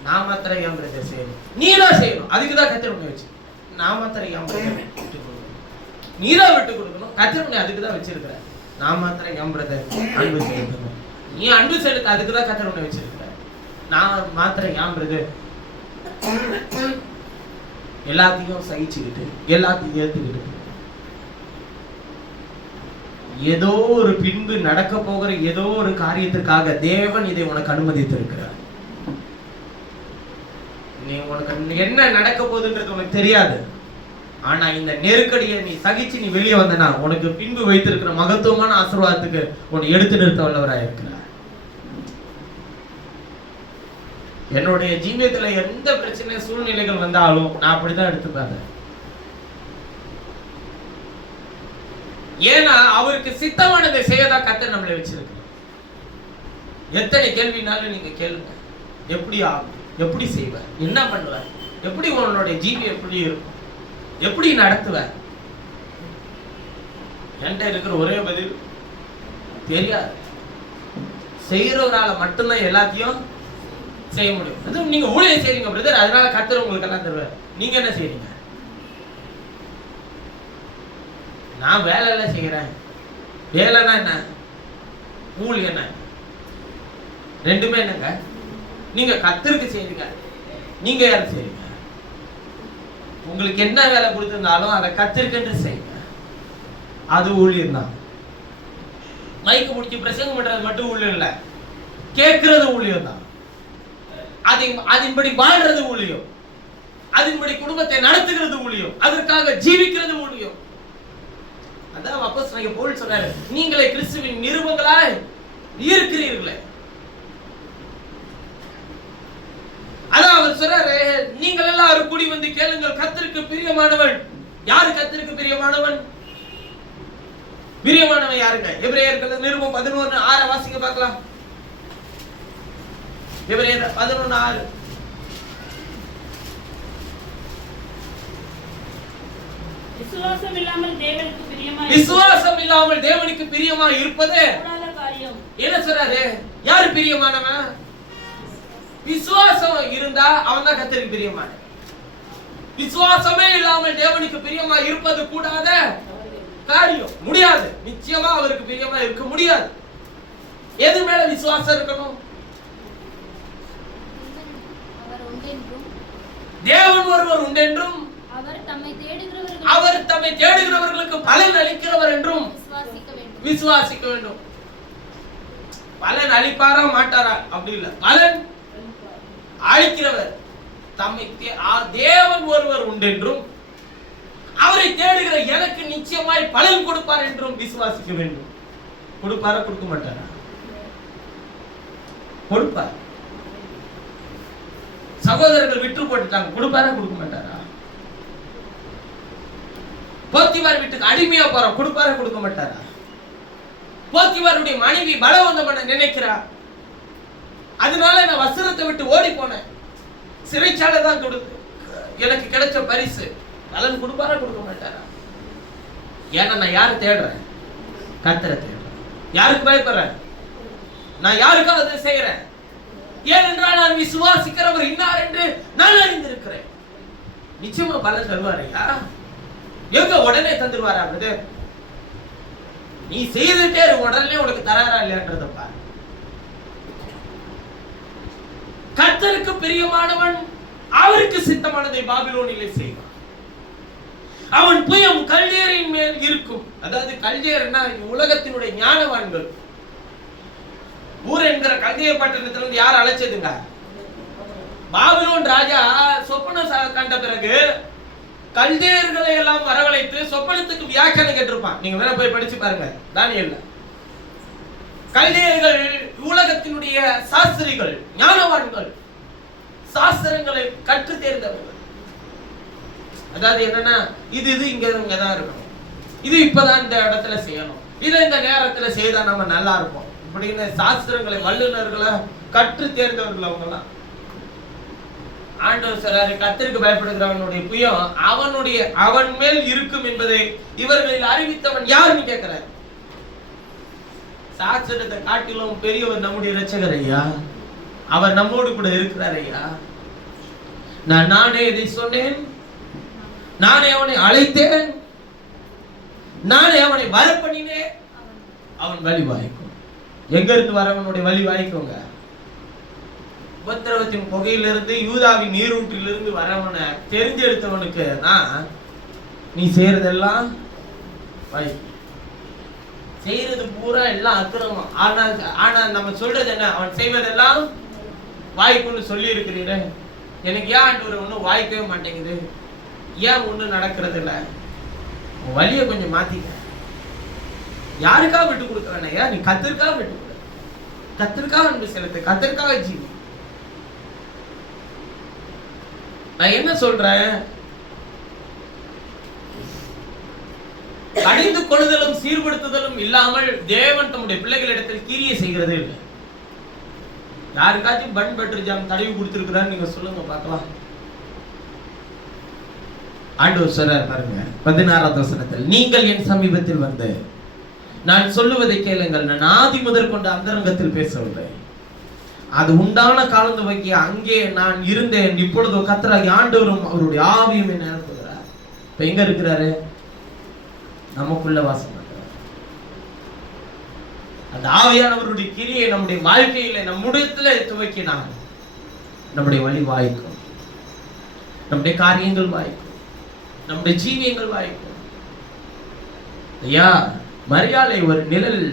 நான் மாத்திரம் என் பிரதர் செய்யணும், நீ தான் செய்யணும். அதுக்குதான் கர்த்தர் உன்னை வச்சு, நான் மாத்திரம் என் பிரதர் நீ தான் விட்டு கொடுக்கணும். கர்த்தர் உன்னை அதுக்குதான் வச்சிருக்கிற. நான் மாத்திரம் என் பிரதர் அன்பு செலுத்தணும், நீ அன்பு செலுத்த. அதுக்குதான் கர்த்தர் உன்னை வச்சிருக்கிற. நான் மாத்திரம் என் பிரதர் எல்லாத்தையும் சகிச்சுக்கிட்டு எல்லாத்தையும் ஏத்துக்கிட்டு ஏதோ ஒரு பின்பு நடக்க போகிற ஏதோ ஒரு காரியத்துக்காக தேவன் இதை உனக்கு அனுமதித்திருக்கிறார். நீ உனக்கு என்ன நடக்க போகுதுன்றது உனக்கு தெரியாது. ஆனா இந்த நெருக்கடியை நீ சகிச்சு நீ வெளியே வந்தனா உனக்கு பின்பு வைத்திருக்கிற மகத்துவமான ஆசீர்வாதத்துக்கு உன்னை எடுத்து நிறுத்த வல்லவராக இருக்கிறார். என்னுடைய ஜீவியத்துல எந்த பிரச்சனை சூழ்நிலைகள் வந்தாலும் நான் அப்படிதான் எடுத்துப்பேன். ஏன்னா அவருக்கு சித்தமானதை செய்யதான் கர்த்தர் நம்மளை வச்சிருக்கு. எத்தனை கேள்வினாலும் நீங்க கேளுங்க. எப்படி ஆகும், எப்படி செய்வ, என்ன பண்ணுவ, எப்படி உன்னுடைய ஜீவியம் எப்படி இருக்கும், எப்படி நடத்துவ? என்கிட்ட இருக்கிற ஒரே பதில் தெரியாது. செய்யறவரால மட்டும்தான் எல்லாத்தையும் செய்ய முடியும். அதுவும் நீங்க ஊழியம் செய்றீங்க பிரதர், அதனால கர்த்தர் உங்களுக்கு எல்லாம் தருவார். நீங்க என்ன செய்றீங்க? நான் வேலை எல்லாம் செய்யறேன். வேலைன்னா என்ன, ஊழியம் என்ன, ரெண்டுமே என்னங்க? நீங்க கர்த்தருக்கு செய்றீங்க, நீங்க யாரு செய்றீங்க? உங்களுக்கு என்ன வேலை கொடுத்திருந்தாலும் அதை கர்த்தருக்கு செய்யுங்க, அது ஊழியம் தான். மைக்கு முடிச்சு பிரசங்கம் பண்றது மட்டும் ஊழியம் இல்ல, கேட்கறது ஊழியம் தான். அதன்படி வாழ்றது ஊழியம், அதன்படி குடும்பத்தை நடத்துகிறது ஊழியம், அதற்காக ஜீவிக்கிறது ஊழியம். அதான் அப்போஸ்தலனாகிய பவுல் சொன்னாரு, நீங்களே கிறிஸ்துவின் நிருபங்களாய் இருக்கிறீர்களே. அதான் அவர் சொல்றாரு, நீங்கள் எல்லாரும் கூடி வந்து கேளுங்கள், கர்த்தருக்கு பிரியமானவன் யாரு? கர்த்தருக்கு பிரியமானவன் பிரியமானவன் யாருங்க? எபிரேயர்கள் நிருபம் 11:6 வாசிங்க பார்க்கலாம். எபிரேயர் 11:6. விசுவாசம் இல்லாமல் தேவனுக்கு பிரியமாய் இருப்பது என்ன சொல்றாரு? யாரு பிரியமானவன்? விசுவாசம் இருந்தா அவன் தான் கர்த்தருக்கு பிரியமானவன். விசுவாசமே இல்லாமல் தேவனுக்கு பிரியமாய் இருப்பது கூடாத காரியம், முடியாது. நிச்சயமா அவருக்கு பிரியமா இருக்க முடியாது. எது மேல விசுவாசம் இருக்கணும்? தேவன் ஒருவர் உண்டென்றும் அவர் தம்மை தேடுகிறவர்களுக்கு பலன் அளிக்கிறவர் என்றும் விசுவாசிக்க வேண்டும். பலன் அளிப்பாரா மாட்டாரா அப்படி இல்ல, பலன் அளிக்கிறவர். தம்மை தேவன் ஒருவர் உண்டென்றும் அவரை தேடுகிற எனக்கு நிச்சயமாய் பலன் கொடுப்பார் என்றும் விசுவாசிக்க வேண்டும். கொடுப்பாரா கொடுக்க மாட்டாரா? கொடுப்பார். சகோதரர்கள் விட்டு போட்டுட்டாங்க, கொடுப்பாரா கொடுக்க மாட்டாரா? போத்திபார் வீட்டுக்கு அடிமையா போறோம், கொடுப்பாரா கொடுக்க மாட்டாரா? போத்திபாருடைய மனைவி பலவந்தம் பண்ண நினைக்கிறா, அதனால நான் வஸ்திரத்தை விட்டு ஓடி போனேன், சிறைச்சாலை தான் கொடுத்து எனக்கு கிடைச்ச பரிசு, பலன் கொடுப்பாரா கொடுக்க மாட்டாரா? ஏன்னா நான் யாரை தேடுறேன்? கர்த்தரை தேடுறேன். யாருக்கு பயப்படுறேன்? நான் யாருக்காக அதை செய்யறேன்? ஏனென்றால் நான் விசுவாசிக்கிறவர் இன்னார் என்று நான் அறிந்திருக்கிறேன். நிச்சயமா பலன் தருவாரையா? எங்க உடனே தந்துருவாரா? நீ செய்துட்டே உடனே உனக்கு தராரா இல்லையான்றத பாரு. கர்த்தருக்கு பிரியமானவன் அவருக்கு சித்தமானதை பாபிலோனிலே செய்வான். அவன் புயம் கல்தேரின் மேல் இருக்கும். அதாவது கல்தேர்னா உலகத்தினுடைய ஞானவான்கள். ஊர் என்கிற கல்தேய பட்டணத்திலிருந்து யார் அழைச்சதுங்க? பாபிலோன் ராஜா சொப்பனம் கண்ட பிறகு கல்தேயர்களை எல்லாம் வரவழைத்து சொப்பனத்துக்கு வியாக்கியானம் கேட்டிருப்பான். நீங்க வேணா போய் படிச்சு பாருங்க தானியேல்ல. கல்தேயர்கள் உலகத்தினுடைய சாஸ்திரிகள், ஞானவான்கள், சாஸ்திரங்களை கற்று தேர்ந்தவர்கள். அதாவது என்னன்னா இது இங்கதான் இருக்கணும், இது இப்பதான் இந்த இடத்துல செய்யணும், இதை இந்த நேரத்துல செய்தா நம்ம நல்லா இருப்போம் அப்படின்னு சாஸ்திரங்களை வல்லுநர்களை கற்று தேர்ந்தவர்கள் அவங்க எல்லாம். ஆண்டவர் சொல்றாரு, கர்த்தருக்கு பயப்படுகிறவனுடைய புயம் அவன் மேல் இருக்கும் என்பதை இவர்களில் அறிவித்தவன் யாருன்னு கேட்கிறார். சாஸ்திரத்தை காட்டிலும் பெரியவர் நம்முடைய இரட்சகர் ஐயா. அவர் நம்மோடு கூட இருக்கிறார் ஐயா. நானே இதை சொன்னேன், நானே அவனை அழைத்தேன், நானே அவனை வரப்பண்ணினேன், அவன் வழி வாய்க்கும். எங்க இருந்து வரவனுடைய வழி வாய்க்குங்க? உபத்திரவத்தின் புகையிலிருந்து யூதாவின் நீரூற்றிலிருந்து வரவனை தெரிஞ்செடுத்தவனுக்கு நீ செய்யறதெல்லாம் செய்யறது பூரா எல்லாம் அக்கிரமம். ஆனா நம்ம சொல்றது என்ன? அவன் செய்வதெல்லாம் வாய்க்குன்னு சொல்லி இருக்கிறீங்க. எனக்கு ஏன் ஆண்டவர் ஒன்றும் வாய்க்கவே மாட்டேங்குது, ஏன் ஒன்றும் நடக்கிறது இல்லை? வழியை கொஞ்சம் மாத்திக்க. யாருக்காக விட்டு கொடுக்க வேணாம், நீ கத்திற்காக விட்டு கொடு, கத்திற்காக அன்பு செலுத்து, கத்திற்காக ஜீவி. நான் என்ன சொல்றேன்? கடிந்து கொள்ளுதலும் சீர்படுத்துதலும் இல்லாமல் தேவன் தம்முடைய பிள்ளைகளிடத்தில் கிரியை செய்கிறது இல்லை. யாருக்காச்சும் பன் பட்டர் ஜாம் தடவி கொடுத்திருக்கிறான்னு நீங்க சொல்லுங்க பார்க்கலாம். ஆண்டவர் சொல்றார் பாருங்க 16வது வசனத்தில், நீங்கள் என் சமீபத்தில் வந்து நான் சொல்லுவதை கேளுங்கள், நான் ஆதி முதற் கொண்டு அந்தரங்கத்தில் பேசவில்லை, அது உண்டான காலம் துவக்கி அங்கே நான் இருந்தேன், இப்பொழுது கர்த்தராகிய ஆண்டவரும் அவருடைய ஆவியும் என்னை அனுப்புகிறார். இப்ப எங்க இருக்கிறாரு? நமக்குள்ள வாசம் பண்றார். அந்த ஆவியானவருடைய கிரியை நம்முடைய வாழ்க்கையில நம்முடைய துவக்கினார். நம்முடைய வழி வாய்க்கும், நம்முடைய காரியங்கள் வாய்க்கும், நம்முடைய ஜீவியங்கள் வாய்க்கும். ஐயா மரியாதை ஒரு நிழல்,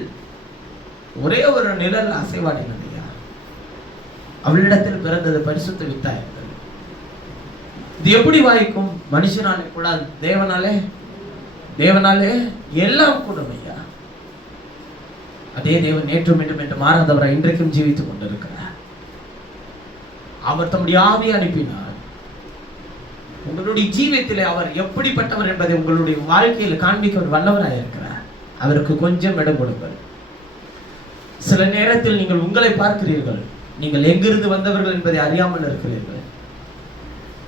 ஒரே ஒரு நிழல் அசைவாடினது. அவளிடத்தில் பிறந்தது பரிசுத்த வித்தாயிர்கள். இது எப்படி வாய்க்கும்? மனுஷனாலே கூடாது, தேவனாலே எல்லாம் கூடும் ஐயா. அதே தேவன் நேற்றும் மீண்டும் என்று மாறாதவரை இன்றைக்கும் ஜீவித்துக் கொண்டிருக்கிறார். அவர் தம்முடைய ஆவியை அனுப்பினார். உங்களுடைய ஜீவியத்திலே அவர் எப்படிப்பட்டவர் என்பதை உங்களுடைய வாழ்க்கையில் காண்பிக்க வல்லவராக இருக்கிறார். அவருக்கு கொஞ்சம் இடம் கொடுங்கள். சில நேரத்தில் நீங்கள் உங்களை பார்க்கிறீர்கள், நீங்கள் எங்கிருந்து வந்தவர்கள் என்பதை அறியாமல் இருக்கிறீர்கள்.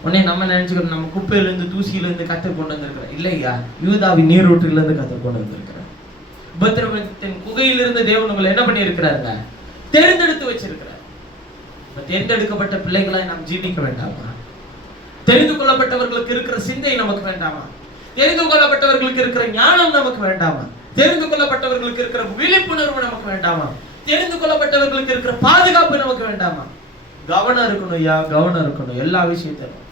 உடனே நம்ம நினைச்சுக்கிறோம் நம்ம குப்பையிலிருந்து தூசியிலிருந்து கத்தர் கொண்டு வந்திருக்கிறோம். இல்லையா, யூதாவின் நீரூற்றிலிருந்து கத்தர் கொண்டு வந்திருக்கிறார். உபத்திரவத்தின் குகையிலிருந்து தேவன் உங்களை என்ன பண்ணி இருக்கிறாருங்க? தேர்ந்தெடுத்து வச்சிருக்கிறார். தேர்ந்தெடுக்கப்பட்ட பிள்ளைகளை நாம் ஜீவிக்க வேண்டாமா? தெரிந்து கொள்ளப்பட்டவர்களுக்கு இருக்கிற சிந்தை நமக்கு வேண்டாமா? தெரிந்து கொள்ளப்பட்டவர்களுக்கு இருக்கிற ஞானம் நமக்கு வேண்டாமா? தெரிந்து கொள்ளப்பட்டவர்களுக்கு இருக்கிற விழிப்புணர்வு நமக்கு வேண்டாமா? தெரிந்து கொள்ளப்பட்டவர்களுக்கு இருக்கிற பாதுகாப்பு நமக்கு வேண்டாமா? கவனம் இருக்கணும் ஐயா, கவனம் இருக்கணும் எல்லா விஷயத்திலும்.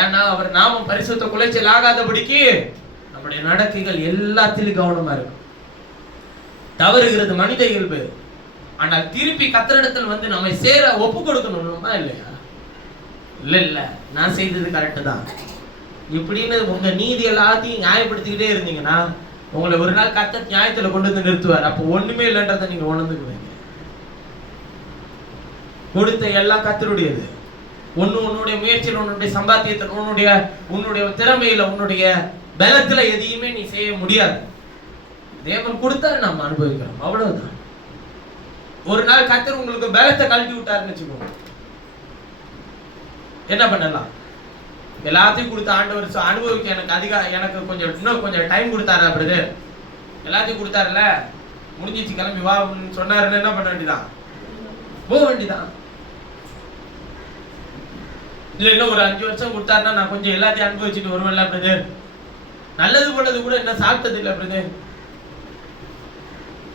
ஏன்னா அவர் நாமம் பரிசுத்த குலைச்சல் ஆகாதபடிக்கு நம்முடைய நடக்கைகள் எல்லாத்திலும் கவனமா இருக்கும். தவறுகிறது மனித இயல்பு. ஆனால் திருப்பி கர்த்தரிடத்தில் வந்து நம்மை சேர ஒப்பு கொடுக்கணுமா இல்லையா? இல்ல நான் செய்தது கரெக்டு தான் இப்படின்னு உங்க நீதி எல்லாத்தையும் நியாயப்படுத்திக்கிட்டே இருந்தீங்கன்னா உங்களை ஒரு நாள் கர்த்தர் நியாயத்துல கொண்டு வந்து நிறுத்துவார். அப்போ ஒண்ணுமே இல்லைன்றதை நீங்க உணர்ந்துக்குவீங்க. கொடுத்த எல்லாம் கர்த்தருடையது. உன்னுடைய முயற்சியில், உன்னுடைய சம்பாத்தியத்தில், உன்னுடைய திறமையில, உன்னுடைய பலத்துல எதையுமே நீ செய்ய முடியாது. தேவன் கொடுத்தாரு, நம்ம அனுபவிக்கிறோம், அவ்வளவுதான். ஒரு நாள் கர்த்தர் உங்களுக்கு பலத்தை கழட்டி விட்டாருன்னு வச்சுக்கோங்க, என்ன பண்ணலாம்? எல்லாத்தையும் கொடுத்த ஆண்டவர் அனுபவிக்க எனக்கு இன்னும் கொஞ்சம் டைம் கொடுத்தாரு. அப்படி எல்லாத்தையும் கொடுத்தாருல, முடிஞ்சிச்சு, கிளம்பி வா சொன்னாருன்னு என்ன பண்ண வேண்டியதான்? போக வேண்டியதான். இல்ல இன்னும் ஒரு 5 வருஷம் கொடுத்தாருன்னா நான் கொஞ்சம் எல்லாத்தையும் அனுபவிச்சுட்டு வருவேன்ல பிரதர். நல்லது பண்ணது கூட என்ன சாப்பிட்டது இல்ல பிரதர்.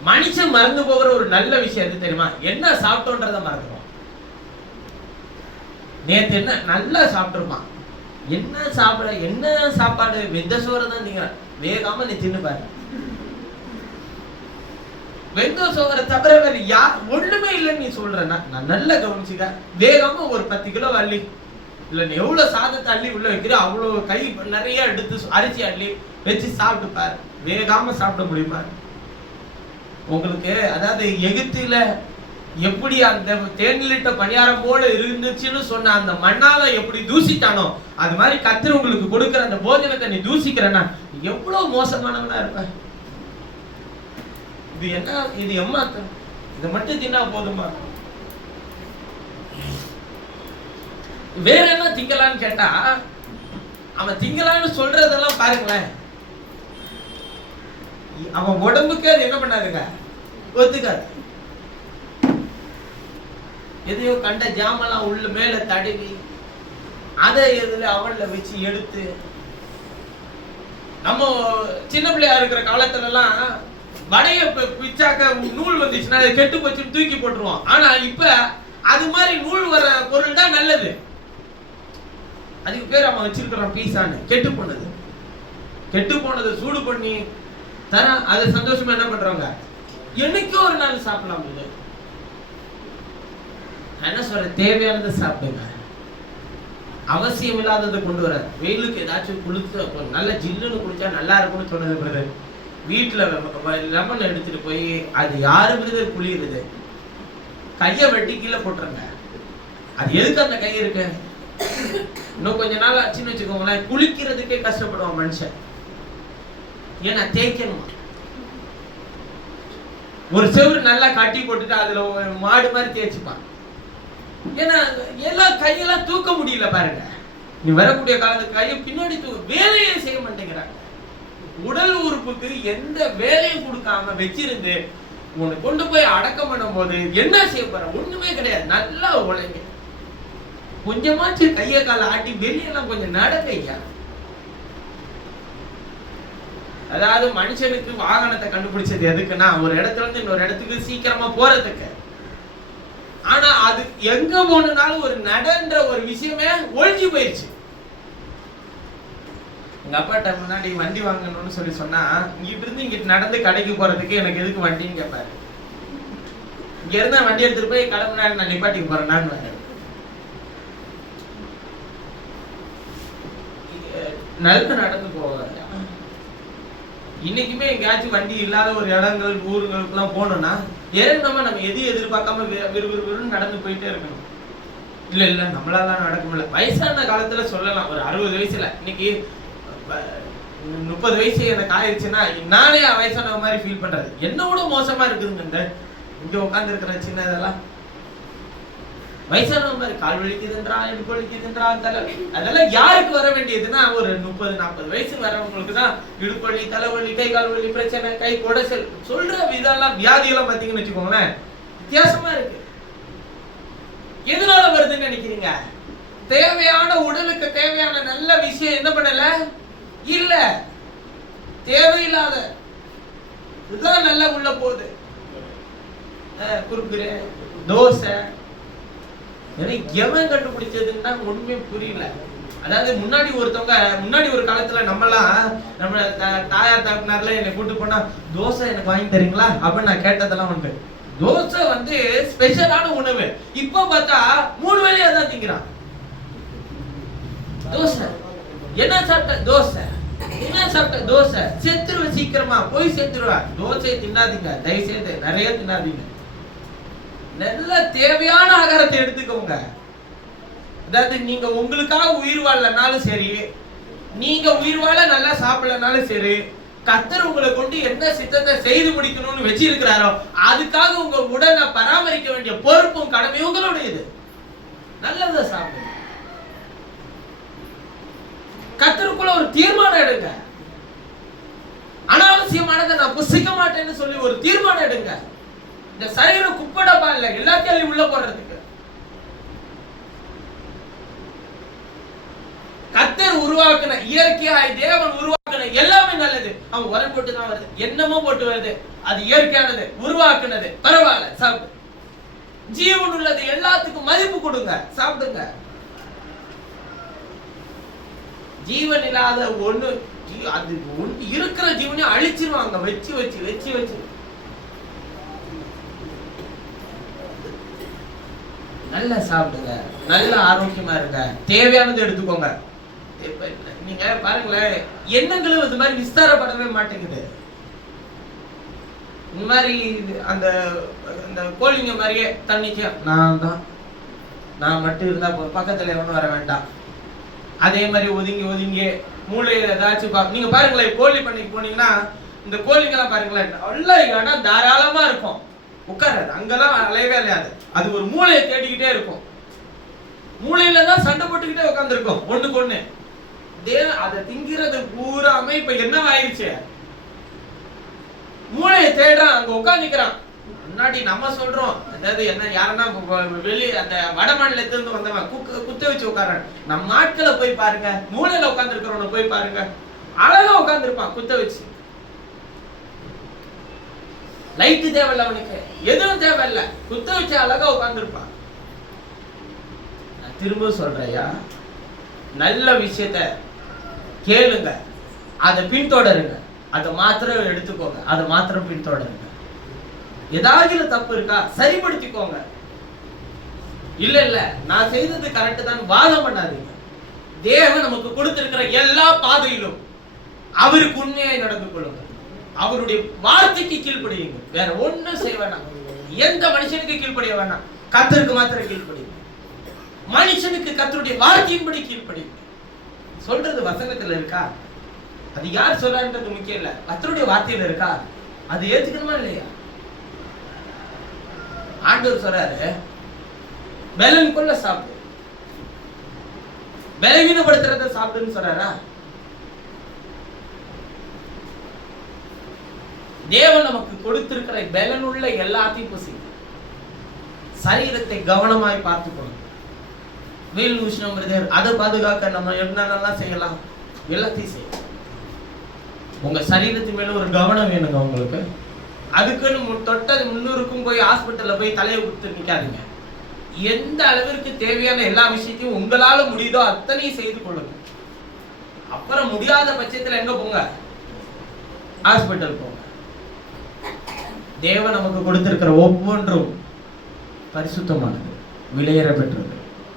மனுஷன் மறந்து போகிற ஒரு நல்ல விஷயம் எது தெரியுமா? என்ன சாப்பிட்டோன்றத மறந்துடும். நேத்து என்ன நல்லா சாப்பிட்டுருப்பான், என்ன சாப்பாடு, வெந்த சோறு தான் திங்கிறான். வேகாம நீ தின்னு பாரு. வெந்த சோறை தவிர வேற ஒண்ணுமே இல்லைன்னு நீ சொல்றேன்னா நான் நல்லா கவனிச்சுக்க. வேகாம ஒரு 10 கிலோ அள்ளி, இல்ல நீ எவ்வளவு சாதத்தை அள்ளி உள்ள வைக்கிற அவ்வளவு கை நிறைய எடுத்து அரிசி அள்ளி வச்சு சாப்பிட்டு பாரு. வேகாம சாப்பிட முடியுமா உங்களுக்கு? அதாவது எகிப்தில எப்படி அந்த தேனிலிட்ட பணியாரம் போல இருந்துச்சுன்னு சொன்ன அந்த மண்ணால எப்படி தூசித்தானோ அது மாதிரி கர்த்தர் உங்களுக்கு கொடுக்கிற அந்த போஜனத்தை நீ தூசிக்கிறனா எவ்வளவு மோசமானவனா இருப்ப. இது என்ன? இது ஏமாத்தம். இதை மட்டும் தின்னா போதுமா? வேற என்ன திங்கலான்னு கேட்டா அவன் திங்கலான்னு சொல்றதெல்லாம் பாருங்களேன், அவன் உடம்புக்கு அது என்ன பண்ணாதுங்க, ஒத்துக்காது. எதையோ கண்ட ஜாமெல்லாம் உள்ள மேல தடவி அதை எதுல அவன்ல வச்சு எடுத்து, நம்ம சின்ன பிள்ளையா இருக்கிற காலத்துல எல்லாம் வடைய பிச்சாக்க நூல் வந்துச்சுன்னா அதை கெட்டு போச்சுன்னு தூக்கி போட்டுருவோம். ஆனா இப்ப அது மாதிரி நூல் வர பொருள் தான் நல்லது. அதுக்கு பேர் அவன் வச்சிருக்கிறான் பீஸான்னு. கெட்டு போனது சூடு பண்ணி தர அதை சந்தோஷமா என்ன பண்றாங்க, என்னைக்கோ ஒரு நாள் சாப்பிடலாம். இது என்ன சொல்ற, தேவையானதை சாப்பிடுங்க, அவசியம் இல்லாததை கொண்டு வர. வெயிலுக்கு ஏதாச்சும் குளிச்சு நல்ல ஜில்லுன்னு குளிச்சா நல்லா இருக்கும்னு சொன்னது பிரதர். வீட்டுல லெமன் எடுத்துட்டு போய் அது யாரு பிரதர் குளிருது, கைய வெட்டி கீழே போட்டுருங்க. அது எதுக்கு அந்த கை இருக்கு? இன்னும் கொஞ்ச நாள் ஆச்சுன்னு வச்சுக்கோங்களேன், குளிக்கிறதுக்கே கஷ்டப்படுவான் மனுஷன். ஏன்னா தேய்க்கணுமா? ஒரு செவரு நல்லா கட்டி போட்டுட்டு அதுல மாடு மாதிரி தேய்ச்சிப்பான். ஏன்னா எல்லாம் கையெல்லாம் தூக்க முடியல பாருங்க. நீ வரக்கூடிய காலத்துக்கு கையை பின்னாடி வேலையே செய்ய மாட்டேங்கிறாங்க. உடல் உறுப்புக்கு எந்த வேலையும் கொடுக்காம வச்சிருந்து உன்னை கொண்டு போய் அடக்கம் பண்ணும் போது என்ன செய்ய போற? ஒண்ணுமே கிடையாது. நல்லா உழைங்க, கொஞ்சமாச்சு கையை கால ஆட்டி வெளியெல்லாம் கொஞ்சம் நடக்கையா. அதாவது மனுஷனுக்கு வாகனத்தை கண்டுபிடிச்சது எதுக்குன்னா ஒரு இடத்துல இருந்து இன்னொரு இடத்துக்கு சீக்கிரமா போறதுக்கு. ஆனா அது எங்க போனாலும் ஒரு நடன்ற ஒரு விஷயமே ஒழிஞ்சு போயிடுச்சு. எங்க அப்பாட்ட முன்னாடி வண்டி வாங்கணும்னு சொன்னா இங்கிட்டு இருந்து இங்கிட்டு நடந்து கடைக்கு போறதுக்கு எனக்கு எதுக்கு வண்டின்னு கேட்பாரு. இங்க இருந்தா வண்டி எடுத்துட்டு போய் கடை முன்னாடி நான் நிப்பாட்டிக்கு போறேன் நான். நல்ல நடந்து போவாங்க. இன்னைக்குமே எங்கேயாச்சும் வண்டி இல்லாத ஒரு இடங்கள் ஊர்களுக்கு எல்லாம் போனோம்னா இறங்காம நம்ம எதையும் எதிர்பார்க்காம விறுவிறுன்னு நடந்து போயிட்டே இருக்கணும். இல்ல நம்மளால நடக்க முடியல. வயசான காலத்துல சொல்லலாம், ஒரு 60 வயசுல, இன்னைக்கு 30 வயசு எனக்கு ஆயிடுச்சுன்னா நானே வயசான மாதிரி ஃபீல் பண்றது. என்னோட மோசமா இருக்குதுங்க இங்க உட்கார்ந்து இருக்கிற சின்ன இதெல்லாம். வயசான மாதிரி கால் வலிக்குதுன்றா, இடுப்பு வலிக்குதுன்றா, தலை. அதெல்லாம் யாருக்கு வர வேண்டியதுன்னா ஒரு 30-40 வயசு வரவங்களுக்கு தான் இடுப்பலி, தலைவலி, கை கால் வலி பிரச்சனை, கை கொடைச்சல் சொல்ற இதெல்லாம் வியாதியெல்லாம் பாத்தீங்கன்னு வச்சுக்கோங்களேன், வித்தியாசமா இருக்கு. எதனால வருதுன்னு நினைக்கிறீங்க? தேவையான உடலுக்கு தேவையான நல்ல விஷயம் என்ன பண்ணல, இல்ல தேவையில்லாத இதுதான் நல்லா உள்ள போகுது. குறுக்குறே, தோசை, எவன் கண்டுபிடிச்சதுன்னா ஒண்ணுமே புரியல. அதாவது முன்னாடி ஒரு காலத்துல நம்ம தாயார் தகப்பனார்ல என்னை கூட்டு போனா தோசை எனக்கு வாங்கி தரீங்களா அப்படின்னு நான் கேட்டதெல்லாம் உண்டு. தோசை வந்து ஸ்பெஷலான உணவு. இப்ப பார்த்தா 3 வேளையா தான் திங்கிறான். தோசை என்ன சாப்பிட்ட? தோசை என்ன சாப்பிட்ட? தோசை. செத்துருவ, சீக்கிரமா போய் செத்துருவா. தோசையை தின்னாதீங்க, தயவு செய்து நிறைய தின்னாதீங்க. நல்ல தேவையான ஆகாரத்தை எடுத்துக்கோங்க. அதாவது நீங்க உங்களுக்காக உயிர் வாழலனாலும் சரி, நீங்க உயிர் வாழ நல்லா சாப்பிடலனாலும் சரி, கர்த்தர் உங்களை கொண்டு என்ன சித்தத்தை செய்து முடிக்கணும்னு வச்சிருக்கிறாரோ அதுக்காக உங்க உடலை பராமரிக்க வேண்டிய பொறுப்பும் கடமையும் உங்களுடையது. நல்லதா சாப்பிடுங்க. கர்த்தருக்குள்ள ஒரு தீர்மானம் எடுங்க. அனாவசியமானதை நான் புசிக்க மாட்டேன்னு சொல்லி ஒரு தீர்மானம் எடுங்க. இந்த சரீரம் குப்படப்பா இல்ல, எல்லாத்தையும் உள்ள போடுறதுக்கு. கர்த்தர் உருவாக்குன இயற்கையாய் தேவன் உருவாக்குன எல்லாமே நல்லது. அவன் உரம் போட்டு தான் வருது, என்னமோ போட்டு வருது, அது இயற்கையானது, உருவாக்குனது, பரவாயில்ல சாப்பிடு. ஜீவன் உள்ளது எல்லாத்துக்கும் மதிப்பு கொடுங்க, சாப்பிடுங்க. ஜீவன் இல்லாத ஒண்ணு அது இருக்கிற ஜீவனையும் அழிச்சிருவாங்க வச்சு வச்சு வச்சு வச்சு. நல்லா சாப்பிடுங்க, நல்ல ஆரோக்கியமா இருங்க, தேவையானது எடுத்துக்கோங்க. நீங்க பாருங்களேன், எண்ணங்களும் இது மாதிரி விஸ்தாரப்படவே மாட்டேங்குது. இந்த மாதிரி அந்த கோழிங்க மாதிரியே தண்ணிக்கு நான் மட்டும் இருந்தா பக்கத்துல எவனும் வர வேண்டாம். அதே மாதிரி ஒதுங்கி ஒதுங்கி மூளையில ஏதாச்சும் நீங்க பாருங்களேன், கோழி பண்ணைக்கு போனீங்கன்னா இந்த கோழிங்கெல்லாம் பாருங்களேன், நல்ல இடம் தாராளமா இருக்கும், உட்காராது, அங்கெல்லாம் அலையவே அலையாது. அது ஒரு மூளையை தேடிக்கிட்டே இருக்கும். மூளையில தான் சண்டை போட்டுக்கிட்டே உட்காந்துருக்கும் ஒண்ணுக்கு ஒண்ணு. அதை திங்கிறது பூராமே இப்ப என்னவாயிருச்சு, மூளையை தேடுறான், அங்க உட்காந்துக்கிறான். முன்னாடி நம்ம சொல்றோம், அதாவது என்ன யாருன்னா வெளியே அந்த வட மாநிலத்திலிருந்து வந்தவன் குத்த வச்சு உட்கார்றான். நம்ம நாட்களை போய் பாருங்க, மூளையில உட்கார்ந்து இருக்கிறவனை போய் பாருங்க, அழகா உட்கார்ந்துருப்பான் குத்த வச்சு. லைட்டு தேவையில்ல அவனுக்கு, எதுவும் தேவையில்ல, குத்த வச்சு அழகா உட்கார்ந்துருப்பான். நான் திரும்ப சொல்றையா, நல்ல விஷயத்த கேளுங்க, அதை பின்தொடருங்க, அதை மாத்திரம் எடுத்துக்கோங்க, அதை மாத்திரம் பின்தொடருங்க. ஏதாவது தப்பு இருக்கா சரிப்படுத்திக்கோங்க. இல்ல நான் செய்தது கரெக்ட் தான் வாதம் பண்ணாதீங்க. தேவன் நமக்கு கொடுத்திருக்கிற எல்லா பாதையிலும் அவருக்கு உண்மையாய் நடந்து கொள்ளுங்க. அவருடைய வார்த்தைக்கு கீழ்ப்படியுங்க. வேற ஒண்ணும் செய்ய வேண்டாம். எந்த மனுஷனுக்கு கீழ்ப்படிய வேண்டாம், கர்த்தருக்கு மாத்திரம் கீழ்ப்படியுங்க. மனுஷனுக்கு கர்த்தருடைய வார்த்தையின்படி கீழ்ப்படியுங்க. சொல்றது வசனத்துல இருக்கா, அது யார் சொல்றான்றது முக்கியம் இல்ல, கர்த்தருடைய வார்த்தையில இருக்கா, அது ஏத்துக்கணுமா இல்லையா? ஆண்டவர் சொல்றாரு, பலன் கொள்ள சாப்பிடு, பலவீனப்படுத்துறத சாப்பிடுன்னு சொல்றாரா? தேவன் நமக்கு கொடுத்திருக்கிற பலன் உள்ள எல்லாத்தையும் புசிங்க. சரீரத்தை கவனமாய் பார்த்துக்கணும். வெயில் உஷ்ணம் வருது, அதை பாதுகாக்க நம்ம என்னென்னலாம் செய்யலாம், எல்லாத்தையும் செய்யலாம். உங்க சரீரத்தின் மேல ஒரு கவனம் வேணுங்க உங்களுக்கு. அதுக்குன்னு தொட்டது 300க்கும் போய் ஹாஸ்பிட்டல்ல போய் தலையை கொடுத்து நிக்காதீங்க. எந்த அளவிற்கு தேவையான எல்லா விஷயத்தையும் உங்களால முடியுதோ அத்தனையும் செய்து கொள்ளுங்க. அப்புறம் முடியாத பட்சத்துல எங்க போங்க, ஹாஸ்பிட்டல் போங்க. தேவன் நமக்கு கொடுத்திருக்கிற ஒவ்வொன்றும் பரிசுத்தமானது, விலையேற பெற்றது.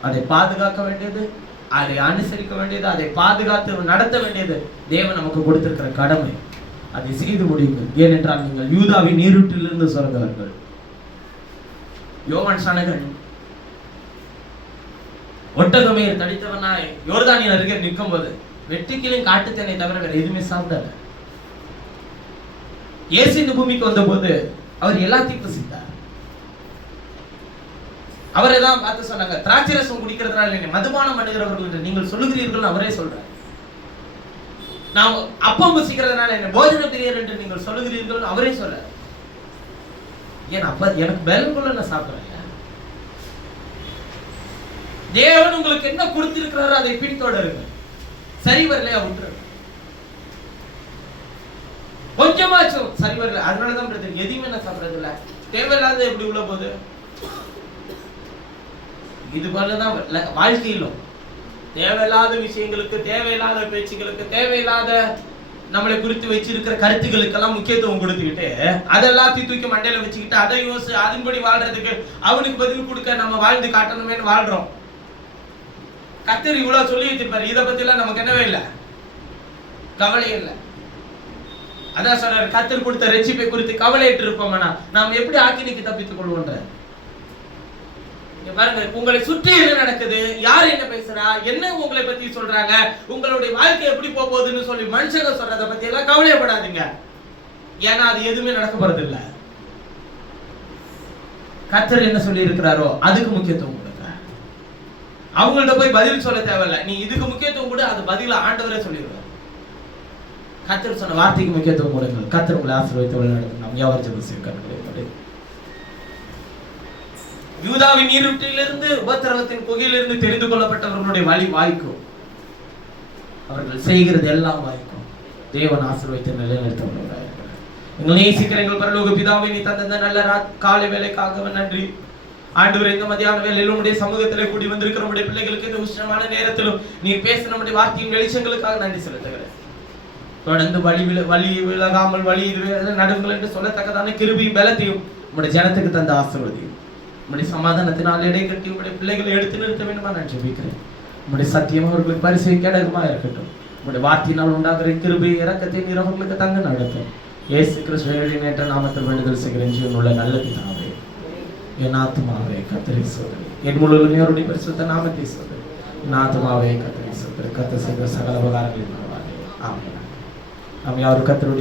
அதை பாதுகாக்க வேண்டியது, அதை அனுசரிக்க வேண்டியது, அதை பாதுகாத்து நடத்த வேண்டியது தேவன் நமக்கு கொடுத்திருக்கிற கடமை. அதை செய்து முடியுங்கள். ஏனென்றால் நீங்கள் யூதாவின் நீரூற்றிலிருந்து சுரந்தவர்கள். யோவான் ஸ்நானகன் ஒட்டகமேர் தடித்தவனாய் யோர்தானின் அருகே நிற்கும் போது வெட்டுக்கிலும் காட்டுத்தேனை தவிர வேற எதுவுமே சாப்பிடாத. இயேசு இந்த பூமிக்கு வந்த போது அவர் எல்லாத்தையும் புசித்தார். அவரை தான் பார்த்து சொன்னாங்க, திராட்சை ரசம் குடிக்கிறதுனால என்னை மதுபானம் பண்ணுகிறவர்கள் என்று நீங்கள் சொல்லுகிறீர்கள். அவரே சொல்றார், நான் அப்பம் புசிக்கிறதுனால என்ன போஜன பிரியர் என்று நீங்கள் சொல்லுகிறீர்கள். அவரே சொல்றார். ஏன் அப்ப எனக்கு பலன் கொள்ள நான் சாப்பிடுறேன். தேவன் உங்களுக்கு என்ன கொடுத்திருக்கிறாரோ அதை பின்தொடருங்க. சரி வரலையா விட்டுரு. கொஞ்சமாச்சும் சரி வரல, அதனாலதான் பிரதர் எதையுமே நான் சாப்பிடுறது இல்ல. தேவையில்லாத எப்படி உள்ள போகுது. இது போலதான் வாழ்க்கையிலும் தேவையில்லாத விஷயங்களுக்கு, தேவையில்லாத பேச்சுகளுக்கு, தேவையில்லாத நம்மளை குறித்து வச்சிருக்கிற கருத்துக்களுக்கெல்லாம் முக்கியத்துவம் கொடுத்துக்கிட்டு அதெல்லாத்தையும் தூக்கி மண்டையில வச்சுக்கிட்டு அதை யோசி அதன்படி வாழ்றதுக்கு அவனுக்கு பதில் கொடுக்க நம்ம வாழ்ந்து காட்டணுமேனு வாழ்றோம். கர்த்தர் இவ்வளவு சொல்லி வச்சிருப்பாரு. இதை பத்தி எல்லாம் நமக்கு என்னவே இல்லை, கவலை இல்லை. அதான் சொல்றாரு, கர்த்தர் கொடுத்த ரட்சிப்பை குறித்து கவலையிட்டு இருப்போம்னா நாம் எப்படி ஆக்கினிக்கு தப்பித்துக் கொள்வோன்ற. பாருங்க, உங்களை சுற்றி என்ன நடக்குது, யார் என்ன பேசுறா, என்ன உங்களை பத்தி சொல்றாங்க, உங்களுடைய வாழ்க்கை எப்படி போகுதுன்னு சொல்லி மனுஷங்க சொல்றத பத்தி எல்லாம் கவலைப்படாதீங்க. ஏன்னா அது எதுவுமே நடக்க போறது இல்ல. கர்த்தர் என்ன சொல்லி இருக்கிறாரோ அதுக்கு முக்கியத்துவம் கொடுங்க. அவங்கள்ட்ட போய் பதில் சொல்ல தேவையில்ல. நீ இதுக்கு முக்கியத்துவம் கொடு, அது பதில ஆண்டவரே சொல்லிடுவார். கர்த்தர் சொன்ன வார்த்தைக்கு முக்கியத்துவம் கொடுங்க. கர்த்தர் உங்களை ஆசீர்வதித்து வழிநடத்தும். நாம் யாவர் ஜெபம் செய்ய யூதாவின் நீரூற்றிலிருந்து உபத்திரவத்தின் குகையிலிருந்து தெரிந்து கொள்ளப்பட்டவர்களுடைய வழி வாய்க்கும். அவர்கள் செய்கிறது எல்லாம் வாய்க்கும். தேவன் ஆசீர்வதித்து நிலைநிறுத்தவர்களாக இருக்கிறார். எங்கள் நேசிக்கிற எங்கள் பரலோக பிதாவே, நீ தந்த நல்ல காலை வேலைக்காக நன்றி. ஆண்டவரே, இந்த மதியான வேளையில் உம்முடைய சமூகத்திலே கூடி வந்திருக்கிற உம்முடைய பிள்ளைகளுக்கு இந்த உஷ்ணமான நேரத்திலும் நீர் பேசின நம்முடைய வார்த்தையின் வெளிச்சங்களுக்காக நன்றி செலுத்துகிறேன். தொடர்ந்து வழி விலகாமல் வழி நடுங்கள் என்று சொல்லத்தக்கதான கிருபையும் பலத்தையும் உம்முடைய ஜனத்துக்கு தந்த ஆசீர்வதியும். உம்முடைய சமாதானத்தினால் இடை கட்டி உம்முடைய பிள்ளைகளை எடுத்து நிறுத்த வேண்டுமா நான் ஜெபிக்கிறேன். உம்முடைய சத்தியம் அவர்களுக்கு பரிசீலிக்கமா இருக்கட்டும். உம்முடைய வார்த்தையினால் உண்டாகிற கிருபை இரக்கத்தை நீர் அவர்களுக்கு தங்க நடத்தும். இயேசு கிறிஸ்துவின் நேற்ற நாமத்தில் வேண்டுதல் செய்கிறேன் ஜீவனுள்ள நல்ல பிதாவே. என் ஆத்துமாவே கர்த்தரை சோதரி, என் முழு அவருடைய பரிசுத்த நாமத்தை சோதரி. என் ஆத்துமாவே கர்த்தரை சோதரி. கர்த்தர் செய்த சகல உபகாரங்களின் ஆமென். நாம் யாரும் கர்த்தருடைய